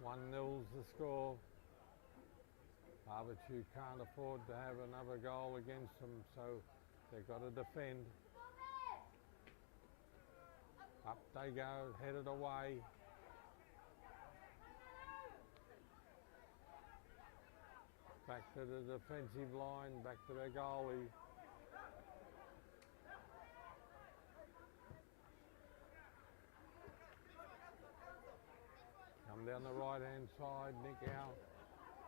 One nil's the score. Avatiu can't afford to have another goal against them, so they've got to defend. Up they go, headed away. Back to the defensive line, back to their goalie. Come down the right hand side, Nikao.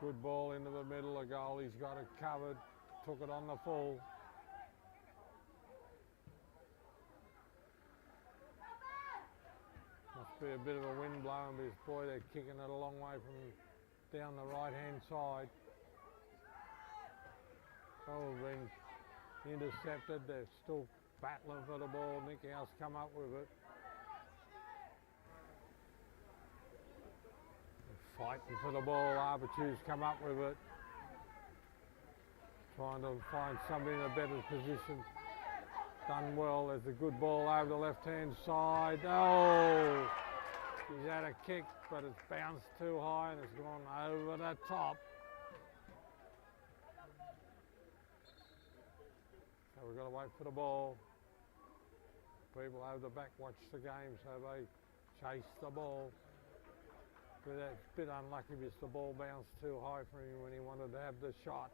Good ball into the middle, the goalie's got it covered, took it on the full. Must be a bit of a wind blowing, but this boy, they're kicking it a long way from down the right hand side. Oh, been intercepted, they're still battling for the ball, Nikao's come up with it. Fighting for the ball, Avatiu's come up with it. Trying to find somebody in a better position. done well. There's a good ball over the left-hand side. Oh, he's had a kick, but it's bounced too high and it's gone over the top. So we've got to wait for the ball. People over the back watch the game, so they chase the ball. But it's a bit unlucky because the ball bounced too high for him when he wanted to have the shot.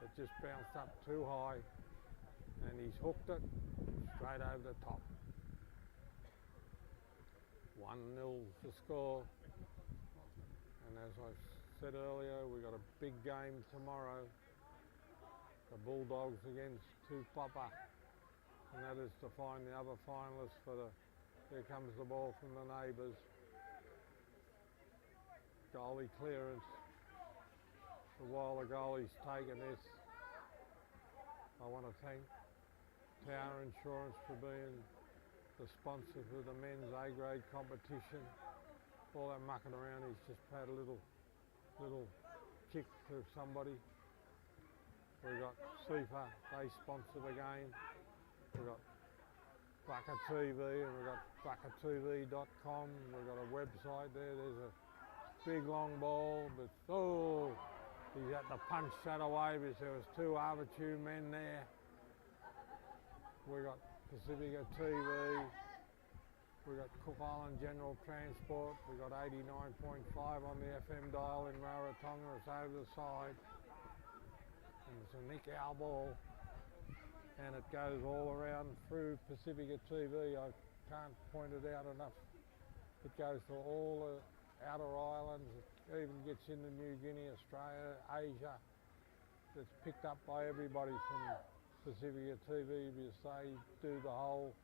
It just bounced up too high and he's hooked it straight over the top. 1-0 the score. And as I said earlier, we've got a big game tomorrow. The Bulldogs against Tupapa. And that is to find the other finalists for the, here comes the ball from the neighbours. Goalie clearance. So while the goalie's taking this, I want to thank Tower Insurance for being the sponsor for the men's A-grade competition. All that mucking around, he's just had a little kick to somebody. We've got CIFA, they sponsor the game. We've got Bucker TV and we've got buckertv.com. We've got a website there. There's a big long ball, but oh, he's had to punch that away because there was 2 Avatiu men there. We've got Pacifica TV. We've got Cook Island General Transport. We've got 89.5 on the FM dial in Rarotonga. It's over the side. And it's a Nikao ball. And it goes all around through Pacifica TV. I can't point it out enough. It goes to all the outer islands. It even gets into New Guinea, Australia, Asia. It's picked up by everybody from Pacifica TV because they do the whole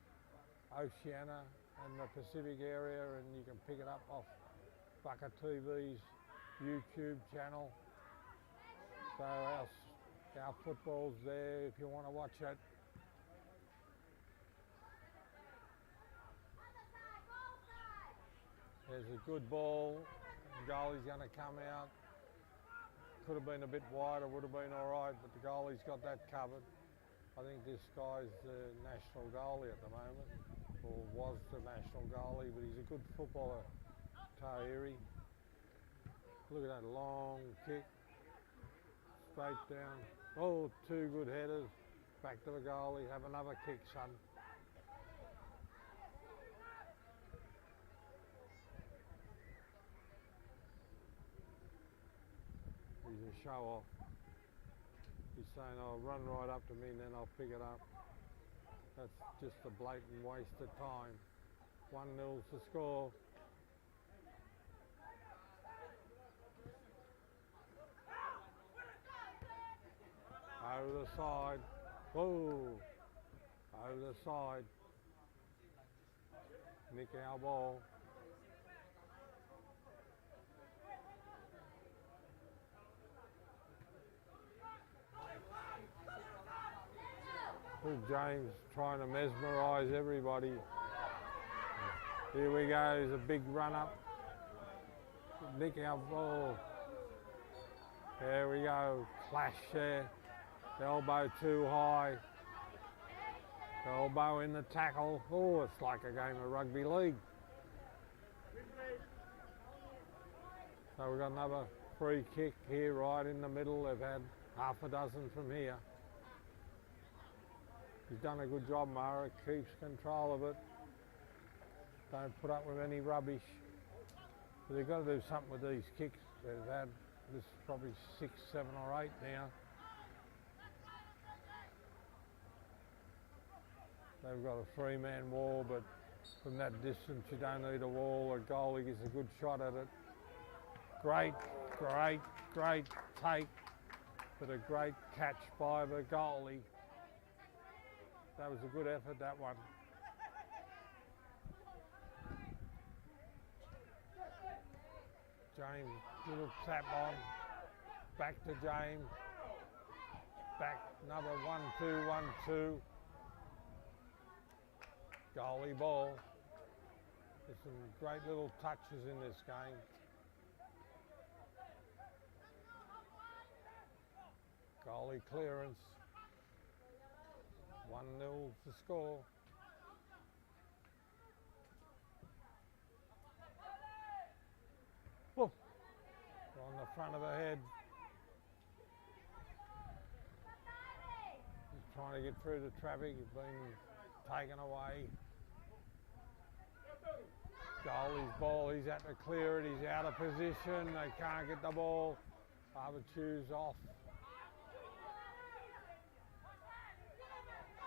Oceania and the Pacific area, and you can pick it up off Bucker TV's YouTube channel. So our football's there if you want to watch it. There's a good ball. The goalie's going to come out. Could have been a bit wider, would have been all right, but the goalie's got that covered. I think this guy's the national goalie at the moment, or was the national goalie, but he's a good footballer, Tahiri. Look at that long kick, straight down. Oh, 2 good headers. Back to the goalie, have another kick, son. He's a show off. He's saying, "I'll run right up to me and then I'll pick it up." That's just a blatant waste of time. 1-0's the score. Over the side. Whoa! Over the side. Nikao ball. James trying to mesmerise everybody. Here we go, there's a big run up. Nikao ball. There we go, clash there. The elbow too high. The elbow in the tackle. Oh, it's like a game of rugby league. So we've got another free kick here right in the middle. They've had half a dozen from here. He's done a good job, Mara. Keeps control of it. Don't put up with any rubbish. But they've got to do something with these kicks. They've had this is probably 6, 7 or 8 now. They've got a 3-man wall, but from that distance you don't need a wall. A goalie gets a good shot at it. Great take, but a great catch by the goalie. That was a good effort, that one. James, little tap on. Back to James. Back, another 1-2, 1-2. Goalie ball. There's some great little touches in this game. Goalie clearance. 1-0 to score. Whoop. On the front of the head. He's trying to get through the traffic. He's been taken away. Goalie's ball, he's had to clear it. He's out of position. They can't get the ball. Avatiu's off.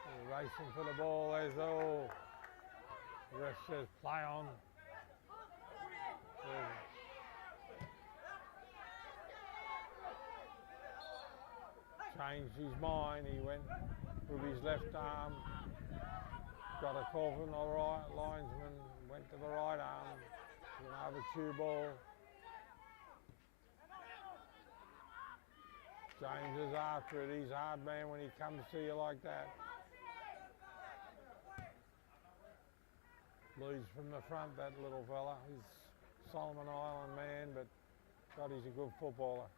They're racing for the ball. There's all. The ref says play on. Changed his mind. He went with his left arm. Got a call from the right linesman. Went to the right arm. An Avatiu ball. James is after it. He's a hard man when he comes to you like that. Leads from the front, that little fella. He's Solomon Island man, but God, he's a good footballer.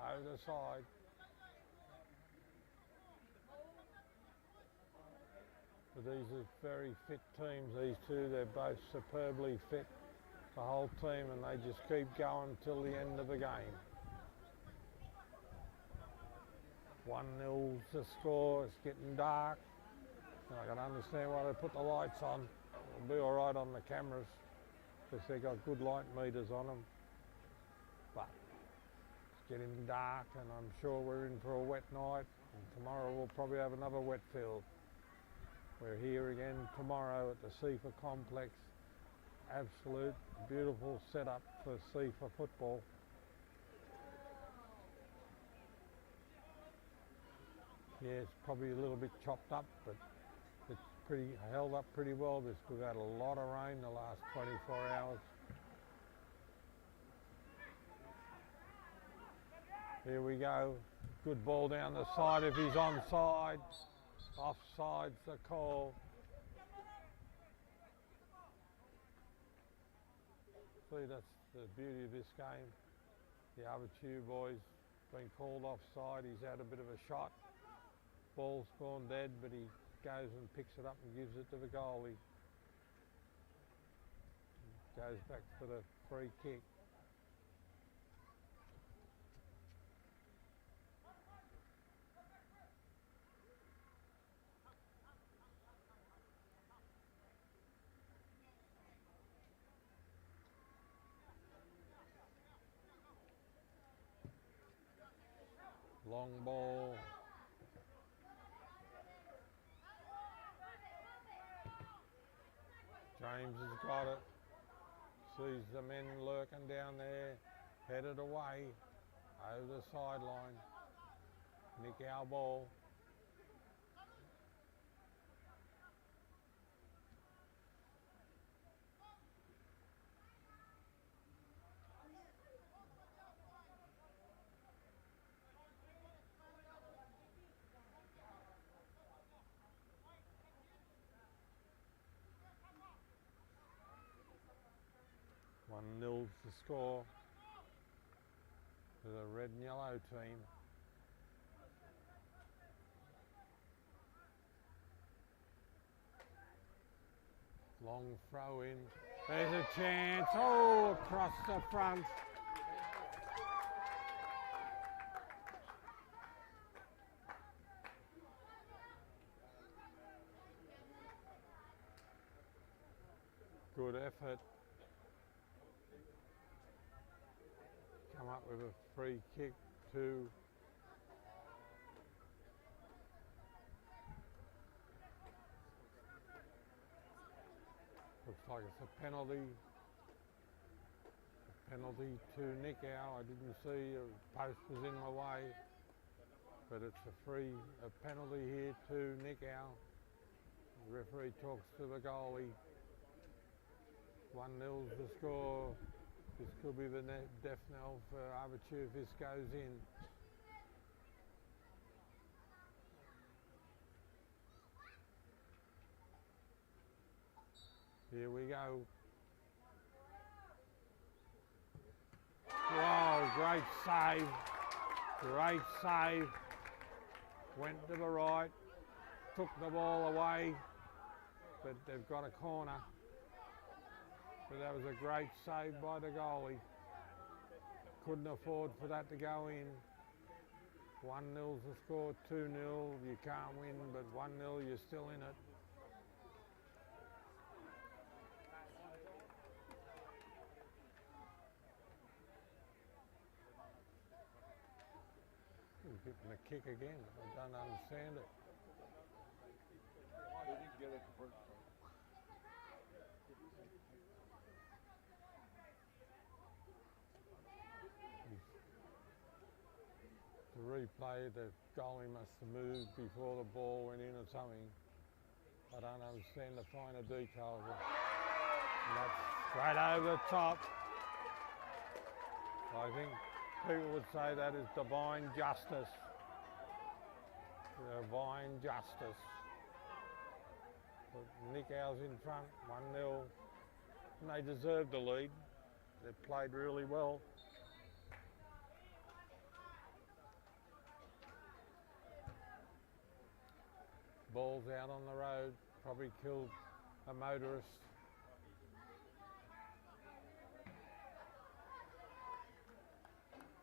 Over the side. But these are very fit teams, these two. They're both superbly fit, the whole team, and they just keep going till the end of the game. 1-0 to score. It's getting dark. I can understand why they put the lights on. It'll be all right on the cameras because they've got good light meters on them. But it's getting dark, and I'm sure we're in for a wet night. And tomorrow we'll probably have another wet field. We're here again tomorrow at the CIFA complex. Absolute beautiful setup for CIFA football. Yeah, it's probably a little bit chopped up, but it's pretty held up pretty well because we've had a lot of rain the last 24 hours. Here we go. Good ball down the side if he's onside. Offside's the call. See, that's the beauty of this game. The Avatiu boy's been called offside. He's had a bit of a shot. Ball's gone dead, but he goes and picks it up and gives it to the goalie. Goes back for the free kick. Long ball. James has got it. Sees the men lurking down there. Headed away. Over the sideline. Nikao ball. One nil to score for the red and yellow team. Long throw in. There's a chance. Oh, across the front. Good effort. Come up with a free kick to looks like it's a penalty. A penalty to Nikao. I didn't see, a post was in my way, but it's a penalty here to Nikao. The referee talks to the goalie. 1-0 to score. This could be the death knell for Avatiu if this goes in. Here we go. Wow, great save. Great save. Went to the right. took the ball away, but they've got a corner. But that was a great save by the goalie. Couldn't afford for that to go in. 1-0's the score, 2-0, you can't win, but 1-0 you're still in it. He's getting a kick again, I don't understand it. They didn't get it the first time. The replay, the goalie must have moved before the ball went in or something. I don't understand the finer details. And that's straight over the top. I think people would say that is divine justice. Divine justice. But Nikao's in front, 1-0. And they deserved the lead. They played really well. Ball's out on the road, probably killed a motorist.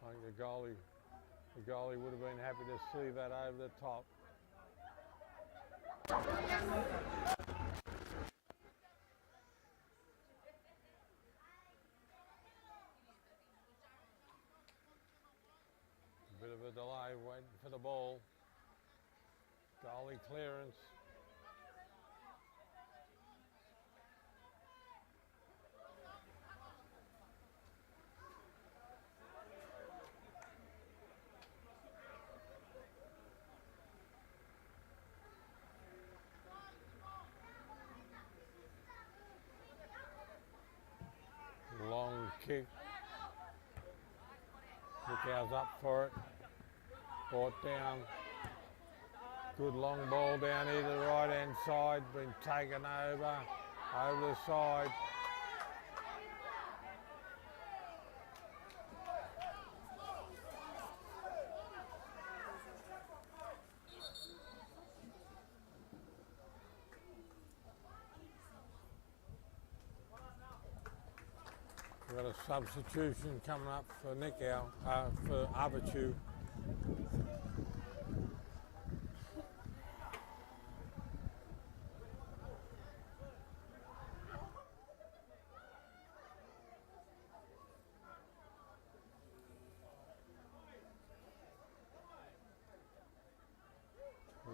I think the goalie would have been happy to see that over the top. A bit of a delay waiting for the ball. Goalie clearance. Long kick. Nikao's up for it. Brought down. Good long ball down here to the right hand side, been taken over the side. We've got a substitution coming up for Nikao, for Avatiu.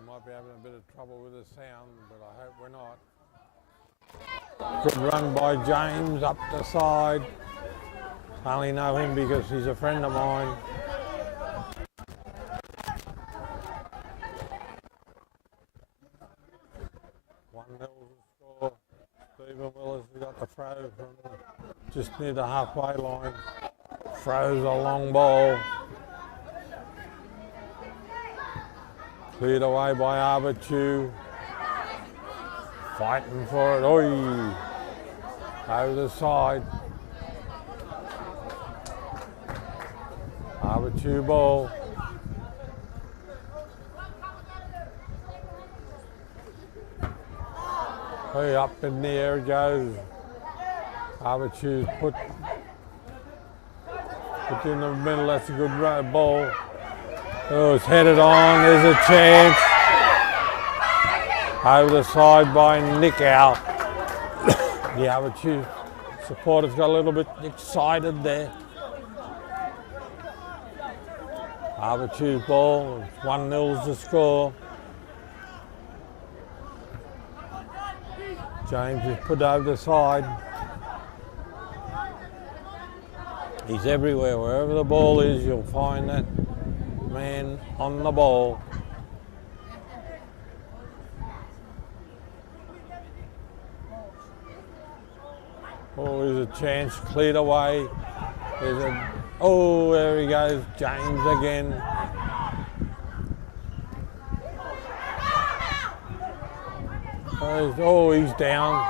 Might be having a bit of trouble with the sound, but I hope we're not. Good run by James up the side. I only know him because he's a friend of mine. One nil the score. Stephen Willis has got the throw from just near the halfway line. Throws a long ball. Cleared away by Avatiu. Fighting for it. Oi! Over the side. Avatiu ball. Hey, up in the air it goes. Avatiu's put in the middle. That's a good ball. Oh, it's headed on, there's a chance. Over the side by Nikao. The Avatiu supporters got a little bit excited there. Avatiu's ball, 1-0's the score. James is put over the side. He's everywhere, wherever the ball is, you'll find that man on the ball. Oh, there's a chance, cleared away. There he goes, James again. Oh, he's down.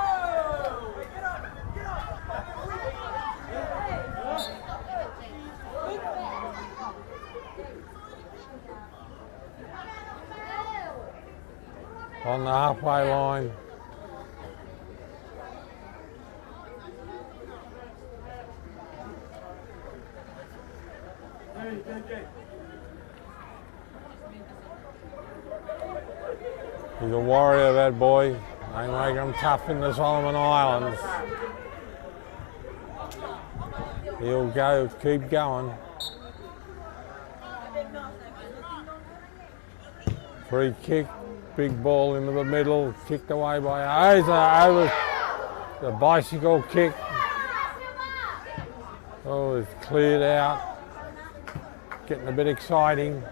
on the halfway line. He's a warrior, that boy. They make him tough in the Solomon Islands. He'll go, keep going. Free kick, big ball into the middle, kicked away by over the bicycle kick. Oh, it's cleared out. Getting a bit exciting.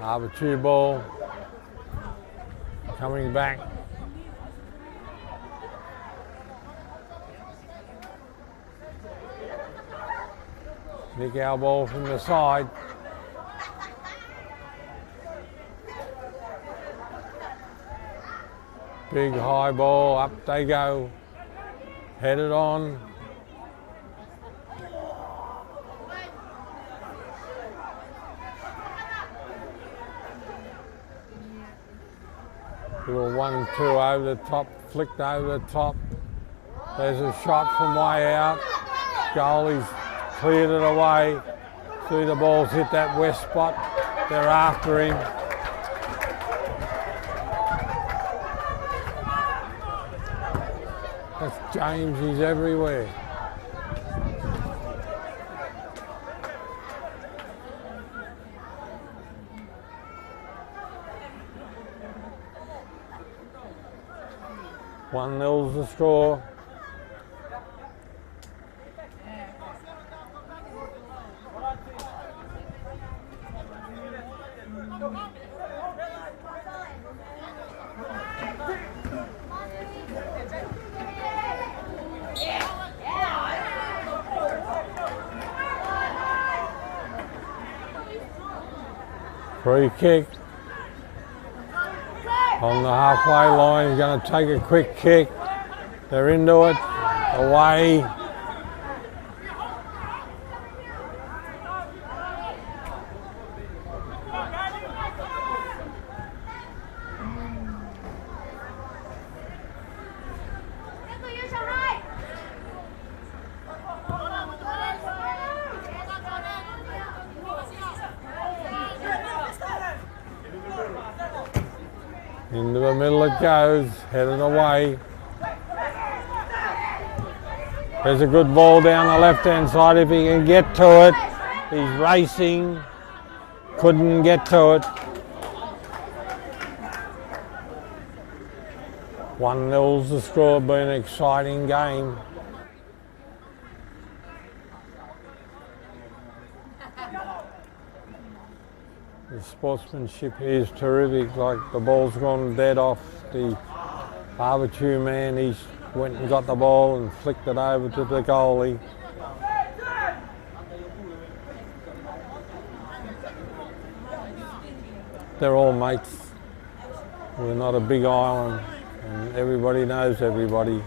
Avatiu ball coming back. Nikao ball from the side. Big high ball, up they go. Headed on. Little 1-2 over the top, flicked over the top. There's a shot from way out. Goalie's cleared it away. See the ball's hit that west spot. They're after him. That's James, he's everywhere. One nil's the score. Free kick on the halfway line. He's going to take a quick kick. They're into it. Away. Into the middle it goes, headed away. There's a good ball down the left-hand side if he can get to it. He's racing, couldn't get to it. 1-0's the score, been an exciting game. The sportsmanship here is terrific, like the ball's gone dead off the Avatiu man. He's went and got the ball and flicked it over to the goalie. They're all mates. We're not a big island and everybody knows everybody.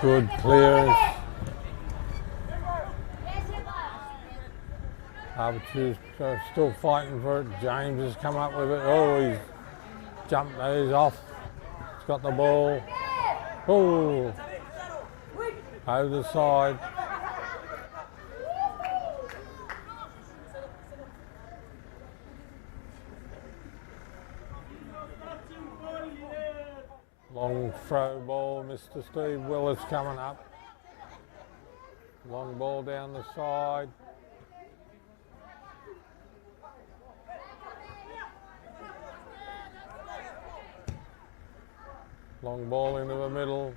Good clearance. Avatiu's still fighting for it. James has come up with it. Oh, he's jumped. He's off. He's got the ball. Oh, over the side. Long throw ball. Mr. Steve Willis coming up. Long ball down the side. Long ball into the middle.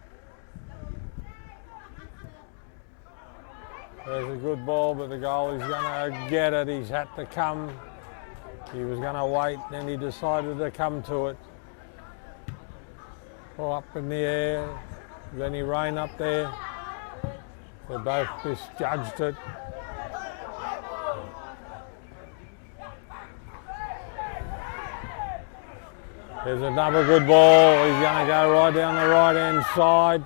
There's a good ball, but the goalie's going to get it. He's had to come. He was going to wait, then he decided to come to it. Oh, up in the air. Is any rain up there? They both misjudged it. There's another good ball. He's going to go right down the right-hand side.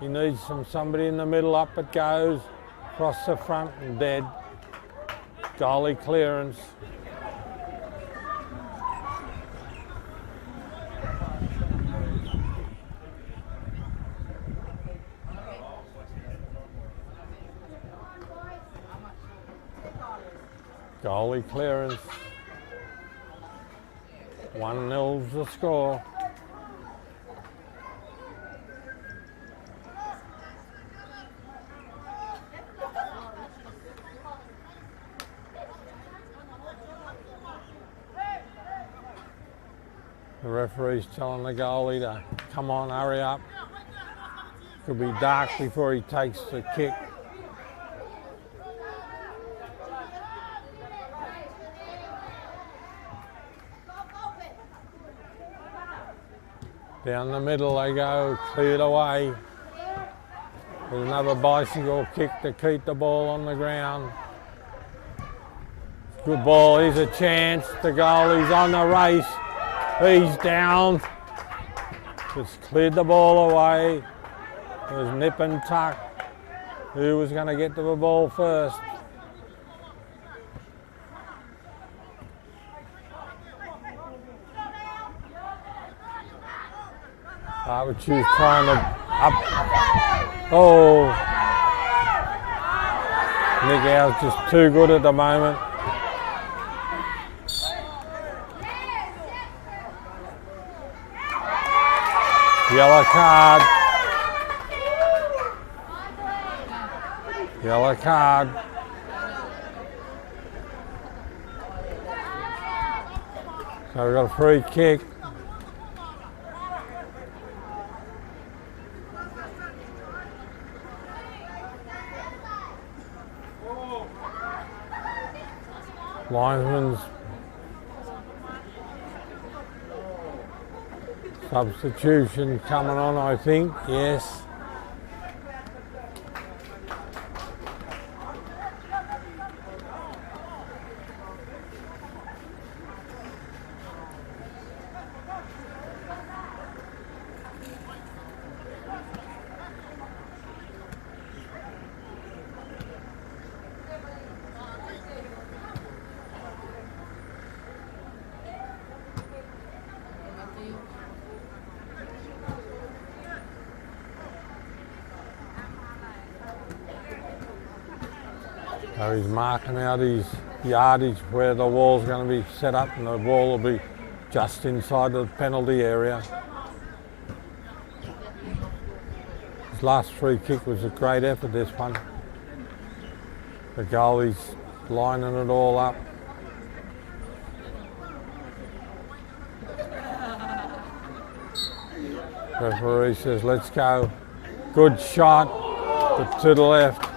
He needs somebody in the middle. Up it goes. Across the front and dead. Goalie clearance. Goalie clearance. 1-0's the score. The referee's telling the goalie to come on, hurry up. Could be dark before he takes the kick. Down the middle they go, cleared away. There's another bicycle kick to keep the ball on the ground. Good ball, here's a chance. The goalie's on the race. He's down. Just cleared the ball away. It was nip and tuck. Who was going to get to the ball first? Avatiu's trying to up. Oh, Nikao's just too good at the moment. Yellow card. Yellow card. So we've got a free kick. Linesman's substitution coming on, I think, yes. So he's marking out his yardage where the wall's going to be set up, and the wall will be just inside the penalty area. His last free kick was a great effort, this one. The goalie's lining it all up. Referee says, let's go. Good shot, but to the left.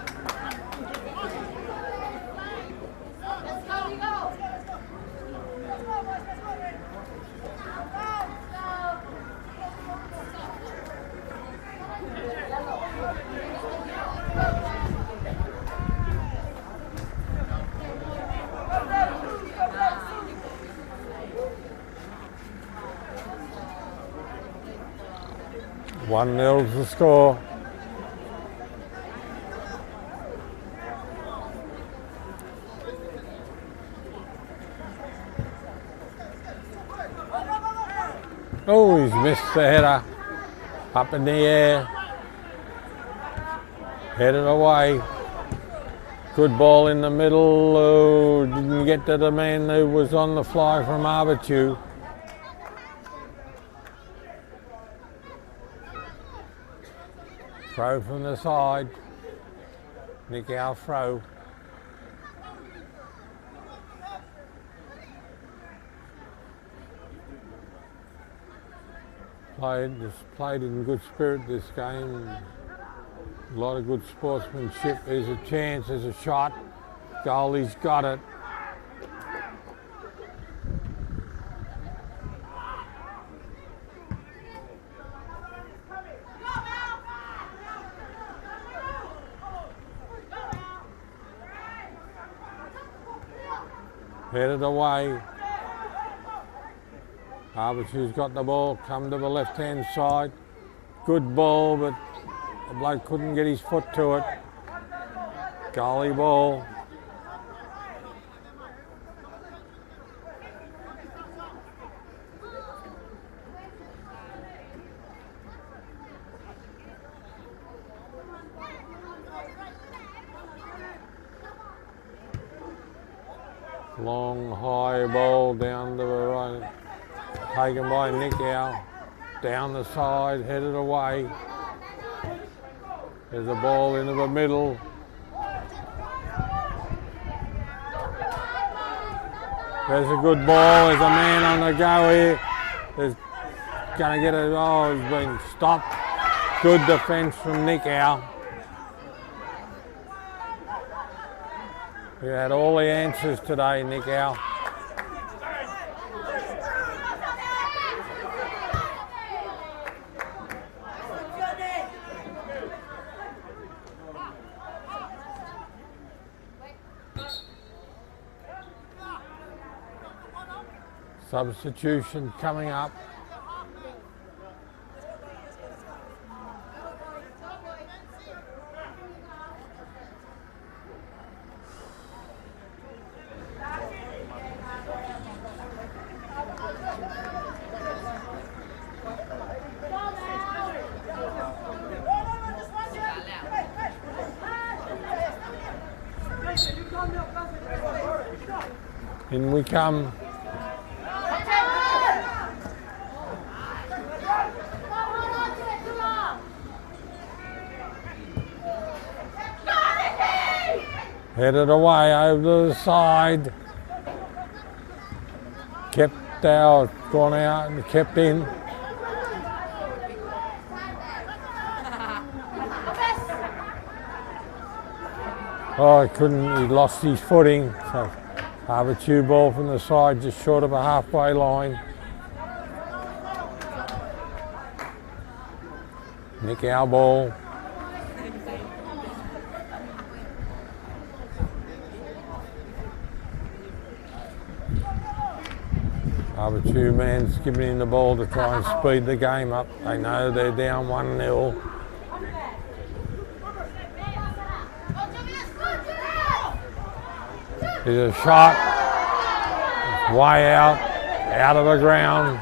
One nil's the score. Oh, he's missed the header. Up in the air. Headed away. Good ball in the middle. Oh, didn't get to the man who was on the fly from Avatiu. Throw from the side. Nikao throw. Played in good spirit this game. A lot of good sportsmanship. There's a chance, there's a shot. Goalie's got it. Headed away. Avatiu's got the ball, come to the left-hand side. Good ball, but the bloke couldn't get his foot to it. Goalie ball. Long high ball down to the right, taken by Nikao. Down the side, headed away. There's a ball into the middle. There's a good ball. There's a man on the go here. There's going to get it. Oh, he's been stopped. Good defence from Nikao. We had all the answers today, Nikao. Substitution coming up. In we come. Headed away over the side. Kept out, gone out and kept in. Oh, he couldn't, he lost his footing. So Avatiu ball from the side, just short of a halfway line. Nikao ball. Avatiu man's giving him the ball to try and speed the game up. They know they're down 1-0. There's a shot. It's way out of the ground.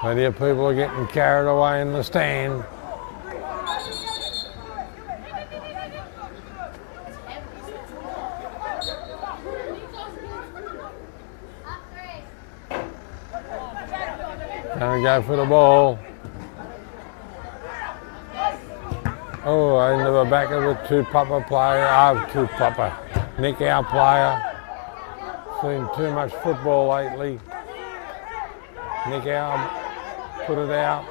Plenty of people are getting carried away in the stand. Gonna go for the ball. Oh, into the back of the two-pupper player. Nikao player. Seen too much football lately. Nikao put it out.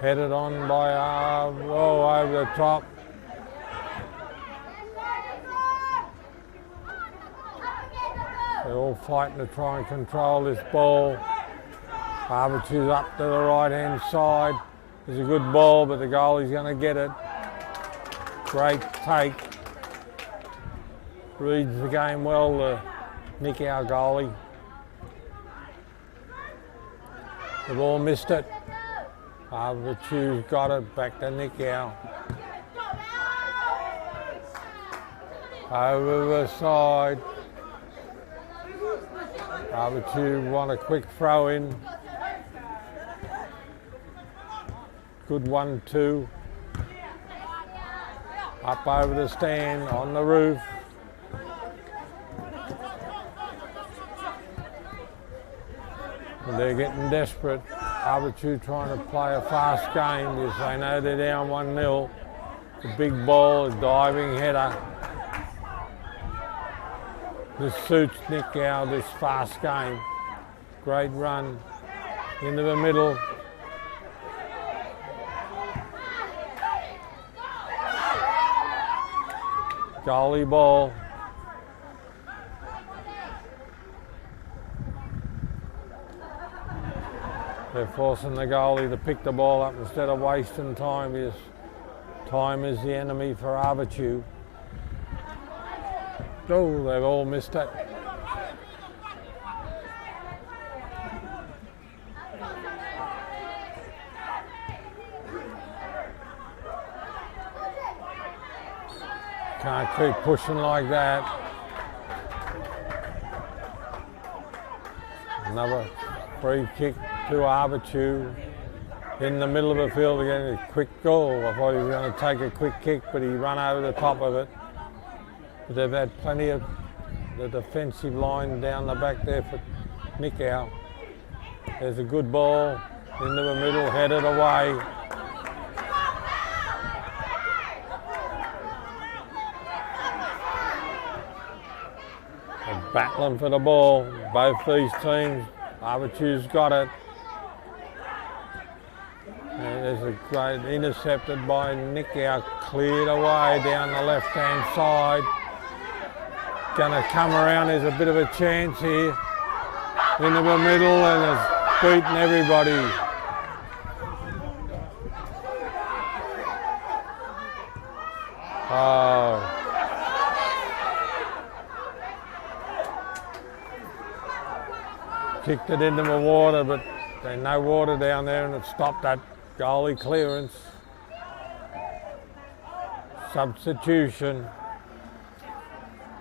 Headed on by over the top. They're all fighting to try and control this ball. Avatu's up to the right-hand side. It's a good ball, but the goalie's going to get it. Great take. Reads the game well, the Nikao goalie. They've all missed it. Avatu's got it, back to Nikao. Over the side. Avatiu want a quick throw in. Good 1-2. Up over the stand, on the roof. And they're getting desperate. Avatiu trying to play a fast game because they know they're down 1-0. The big ball, a diving header. This suits Nikao, this fast game. Great run into the middle. Goalie ball. They're forcing the goalie to pick the ball up instead of wasting time, because time is the enemy for Avatiu. Oh, they've all missed it. Can't keep pushing like that. Another free kick to Avatiu. in the middle of the field again. A quick goal. I thought he was going to take a quick kick, but he ran over the top of it. But they've had plenty of the defensive line down the back there for Nikao. There's a good ball into the middle, headed away. They're battling for the ball, both these teams. Avatiu's got it. And there's a great intercepted by Nikao, cleared away down the left-hand side. Gonna come around, there's a bit of a chance here. Into the middle and has beaten everybody. Oh. Kicked it into the water, but there's no water down there and it stopped that goalie clearance. Substitution.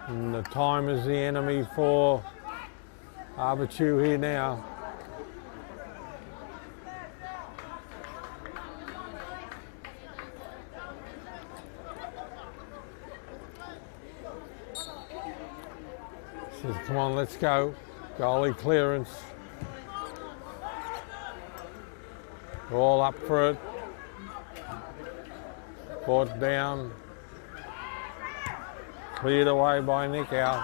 And the time is the enemy for Avatiu here now. Says, come on, let's go. Goalie clearance. We're all up for it. Brought down. Cleared away by Nikao.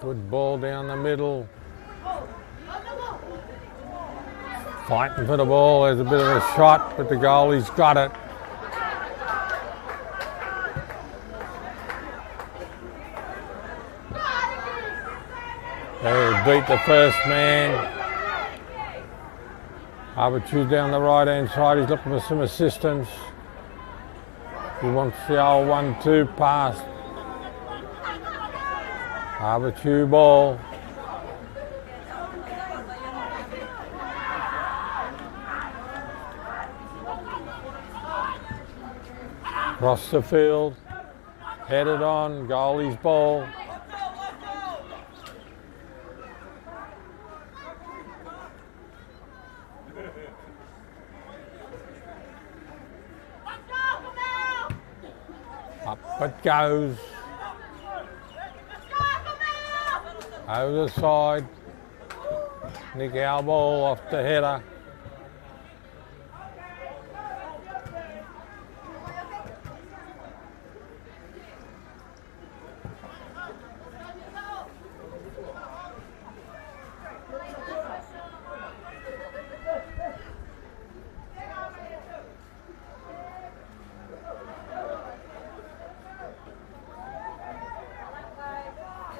Good ball down the middle. Fighting for the ball. There's a bit of a shot, but the goalie's got it. They beat the first man. Avatiu down the right-hand side. He's looking for some assistance. He wants the old 1-2 pass. Avatiu ball. Across the field. Headed on. Goalie's ball. Up it goes. Over the side. Nikao ball off the header.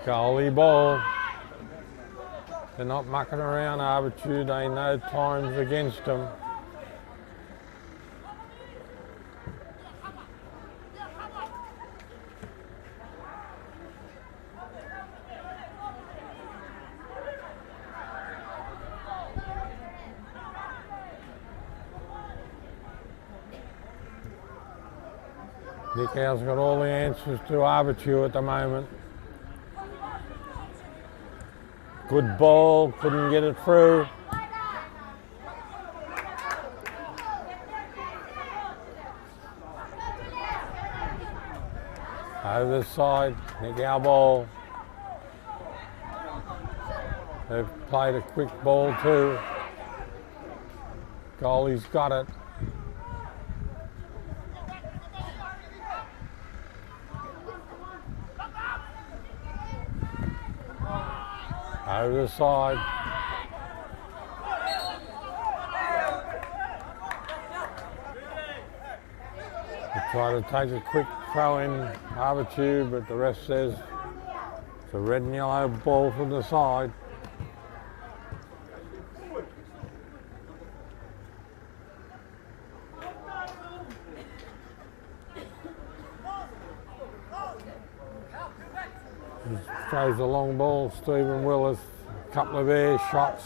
Goalie ball. They're not mucking around, Avatiu. They know time's against them. Nikao's got all the answers to Avatiu at the moment. Good ball, couldn't get it through. Over the side, Nikao ball. They've played a quick ball too. Goalie's got it. Over the side. They try to take a quick throw in Avatiu, but the ref says it's a red and yellow ball from the side. Throws a long ball, Stephen Willis, a couple of air shots.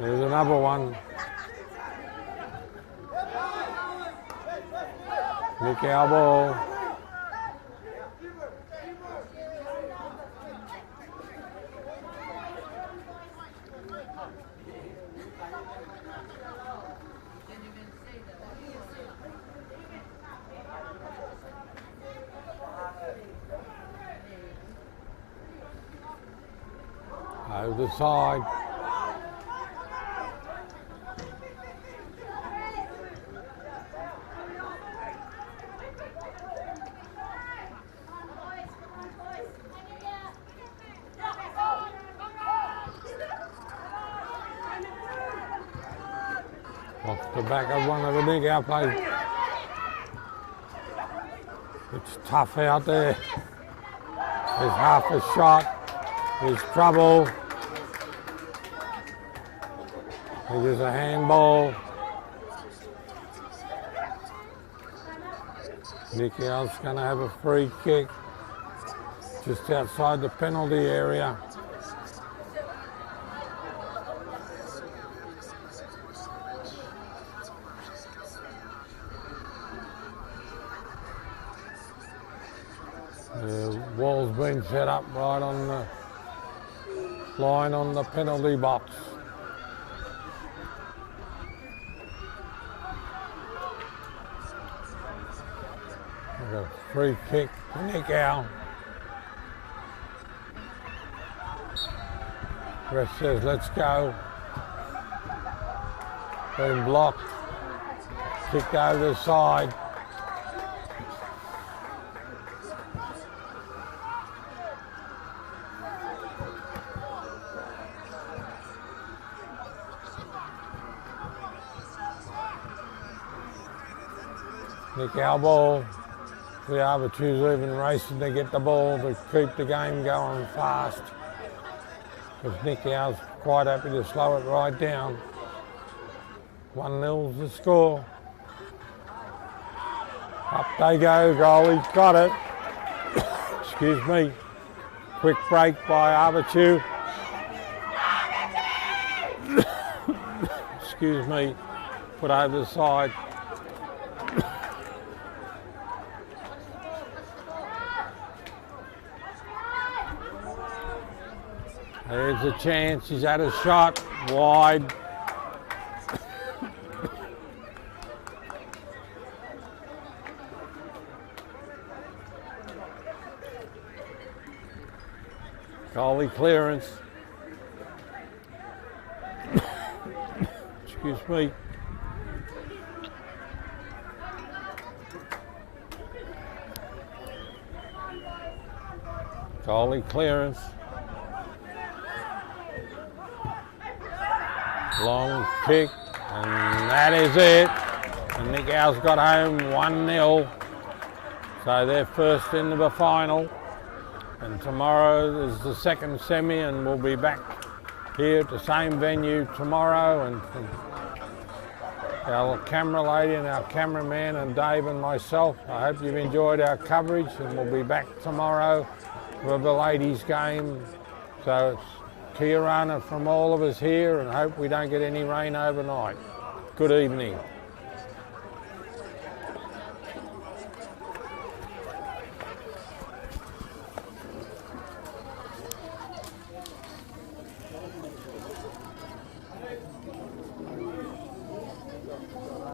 There's another one. Nikao ball. Over the side. Off the back of one of the Nikao players. It's tough out there. There's half a shot. There's trouble. There's a handball. Nikao's going to have a free kick just outside the penalty area. The wall's been set up right on the line on the penalty box. A free kick to Nikao. Ref says let's go. Been blocked. Kicked over the side. Nikao ball. The Avatiu's even racing to get the ball to keep the game going fast. Because Nikao's quite happy to slow it right down. 1-0's the score. Up they go, goalie's got it. Excuse me. Quick break by Avatiu. Excuse me. Put over the side. There's a chance, he's had a shot, wide. Goalie clearance. Excuse me. Goalie clearance. Long kick, and that is it. And Nikao's got home 1-0. So they're first into the final. And tomorrow is the second semi, and we'll be back here at the same venue tomorrow. And our camera lady and our cameraman and Dave and myself, I hope you've enjoyed our coverage, and we'll be back tomorrow for the ladies' game. So it's Kia ora from all of us here, and hope we don't get any rain overnight. Good evening.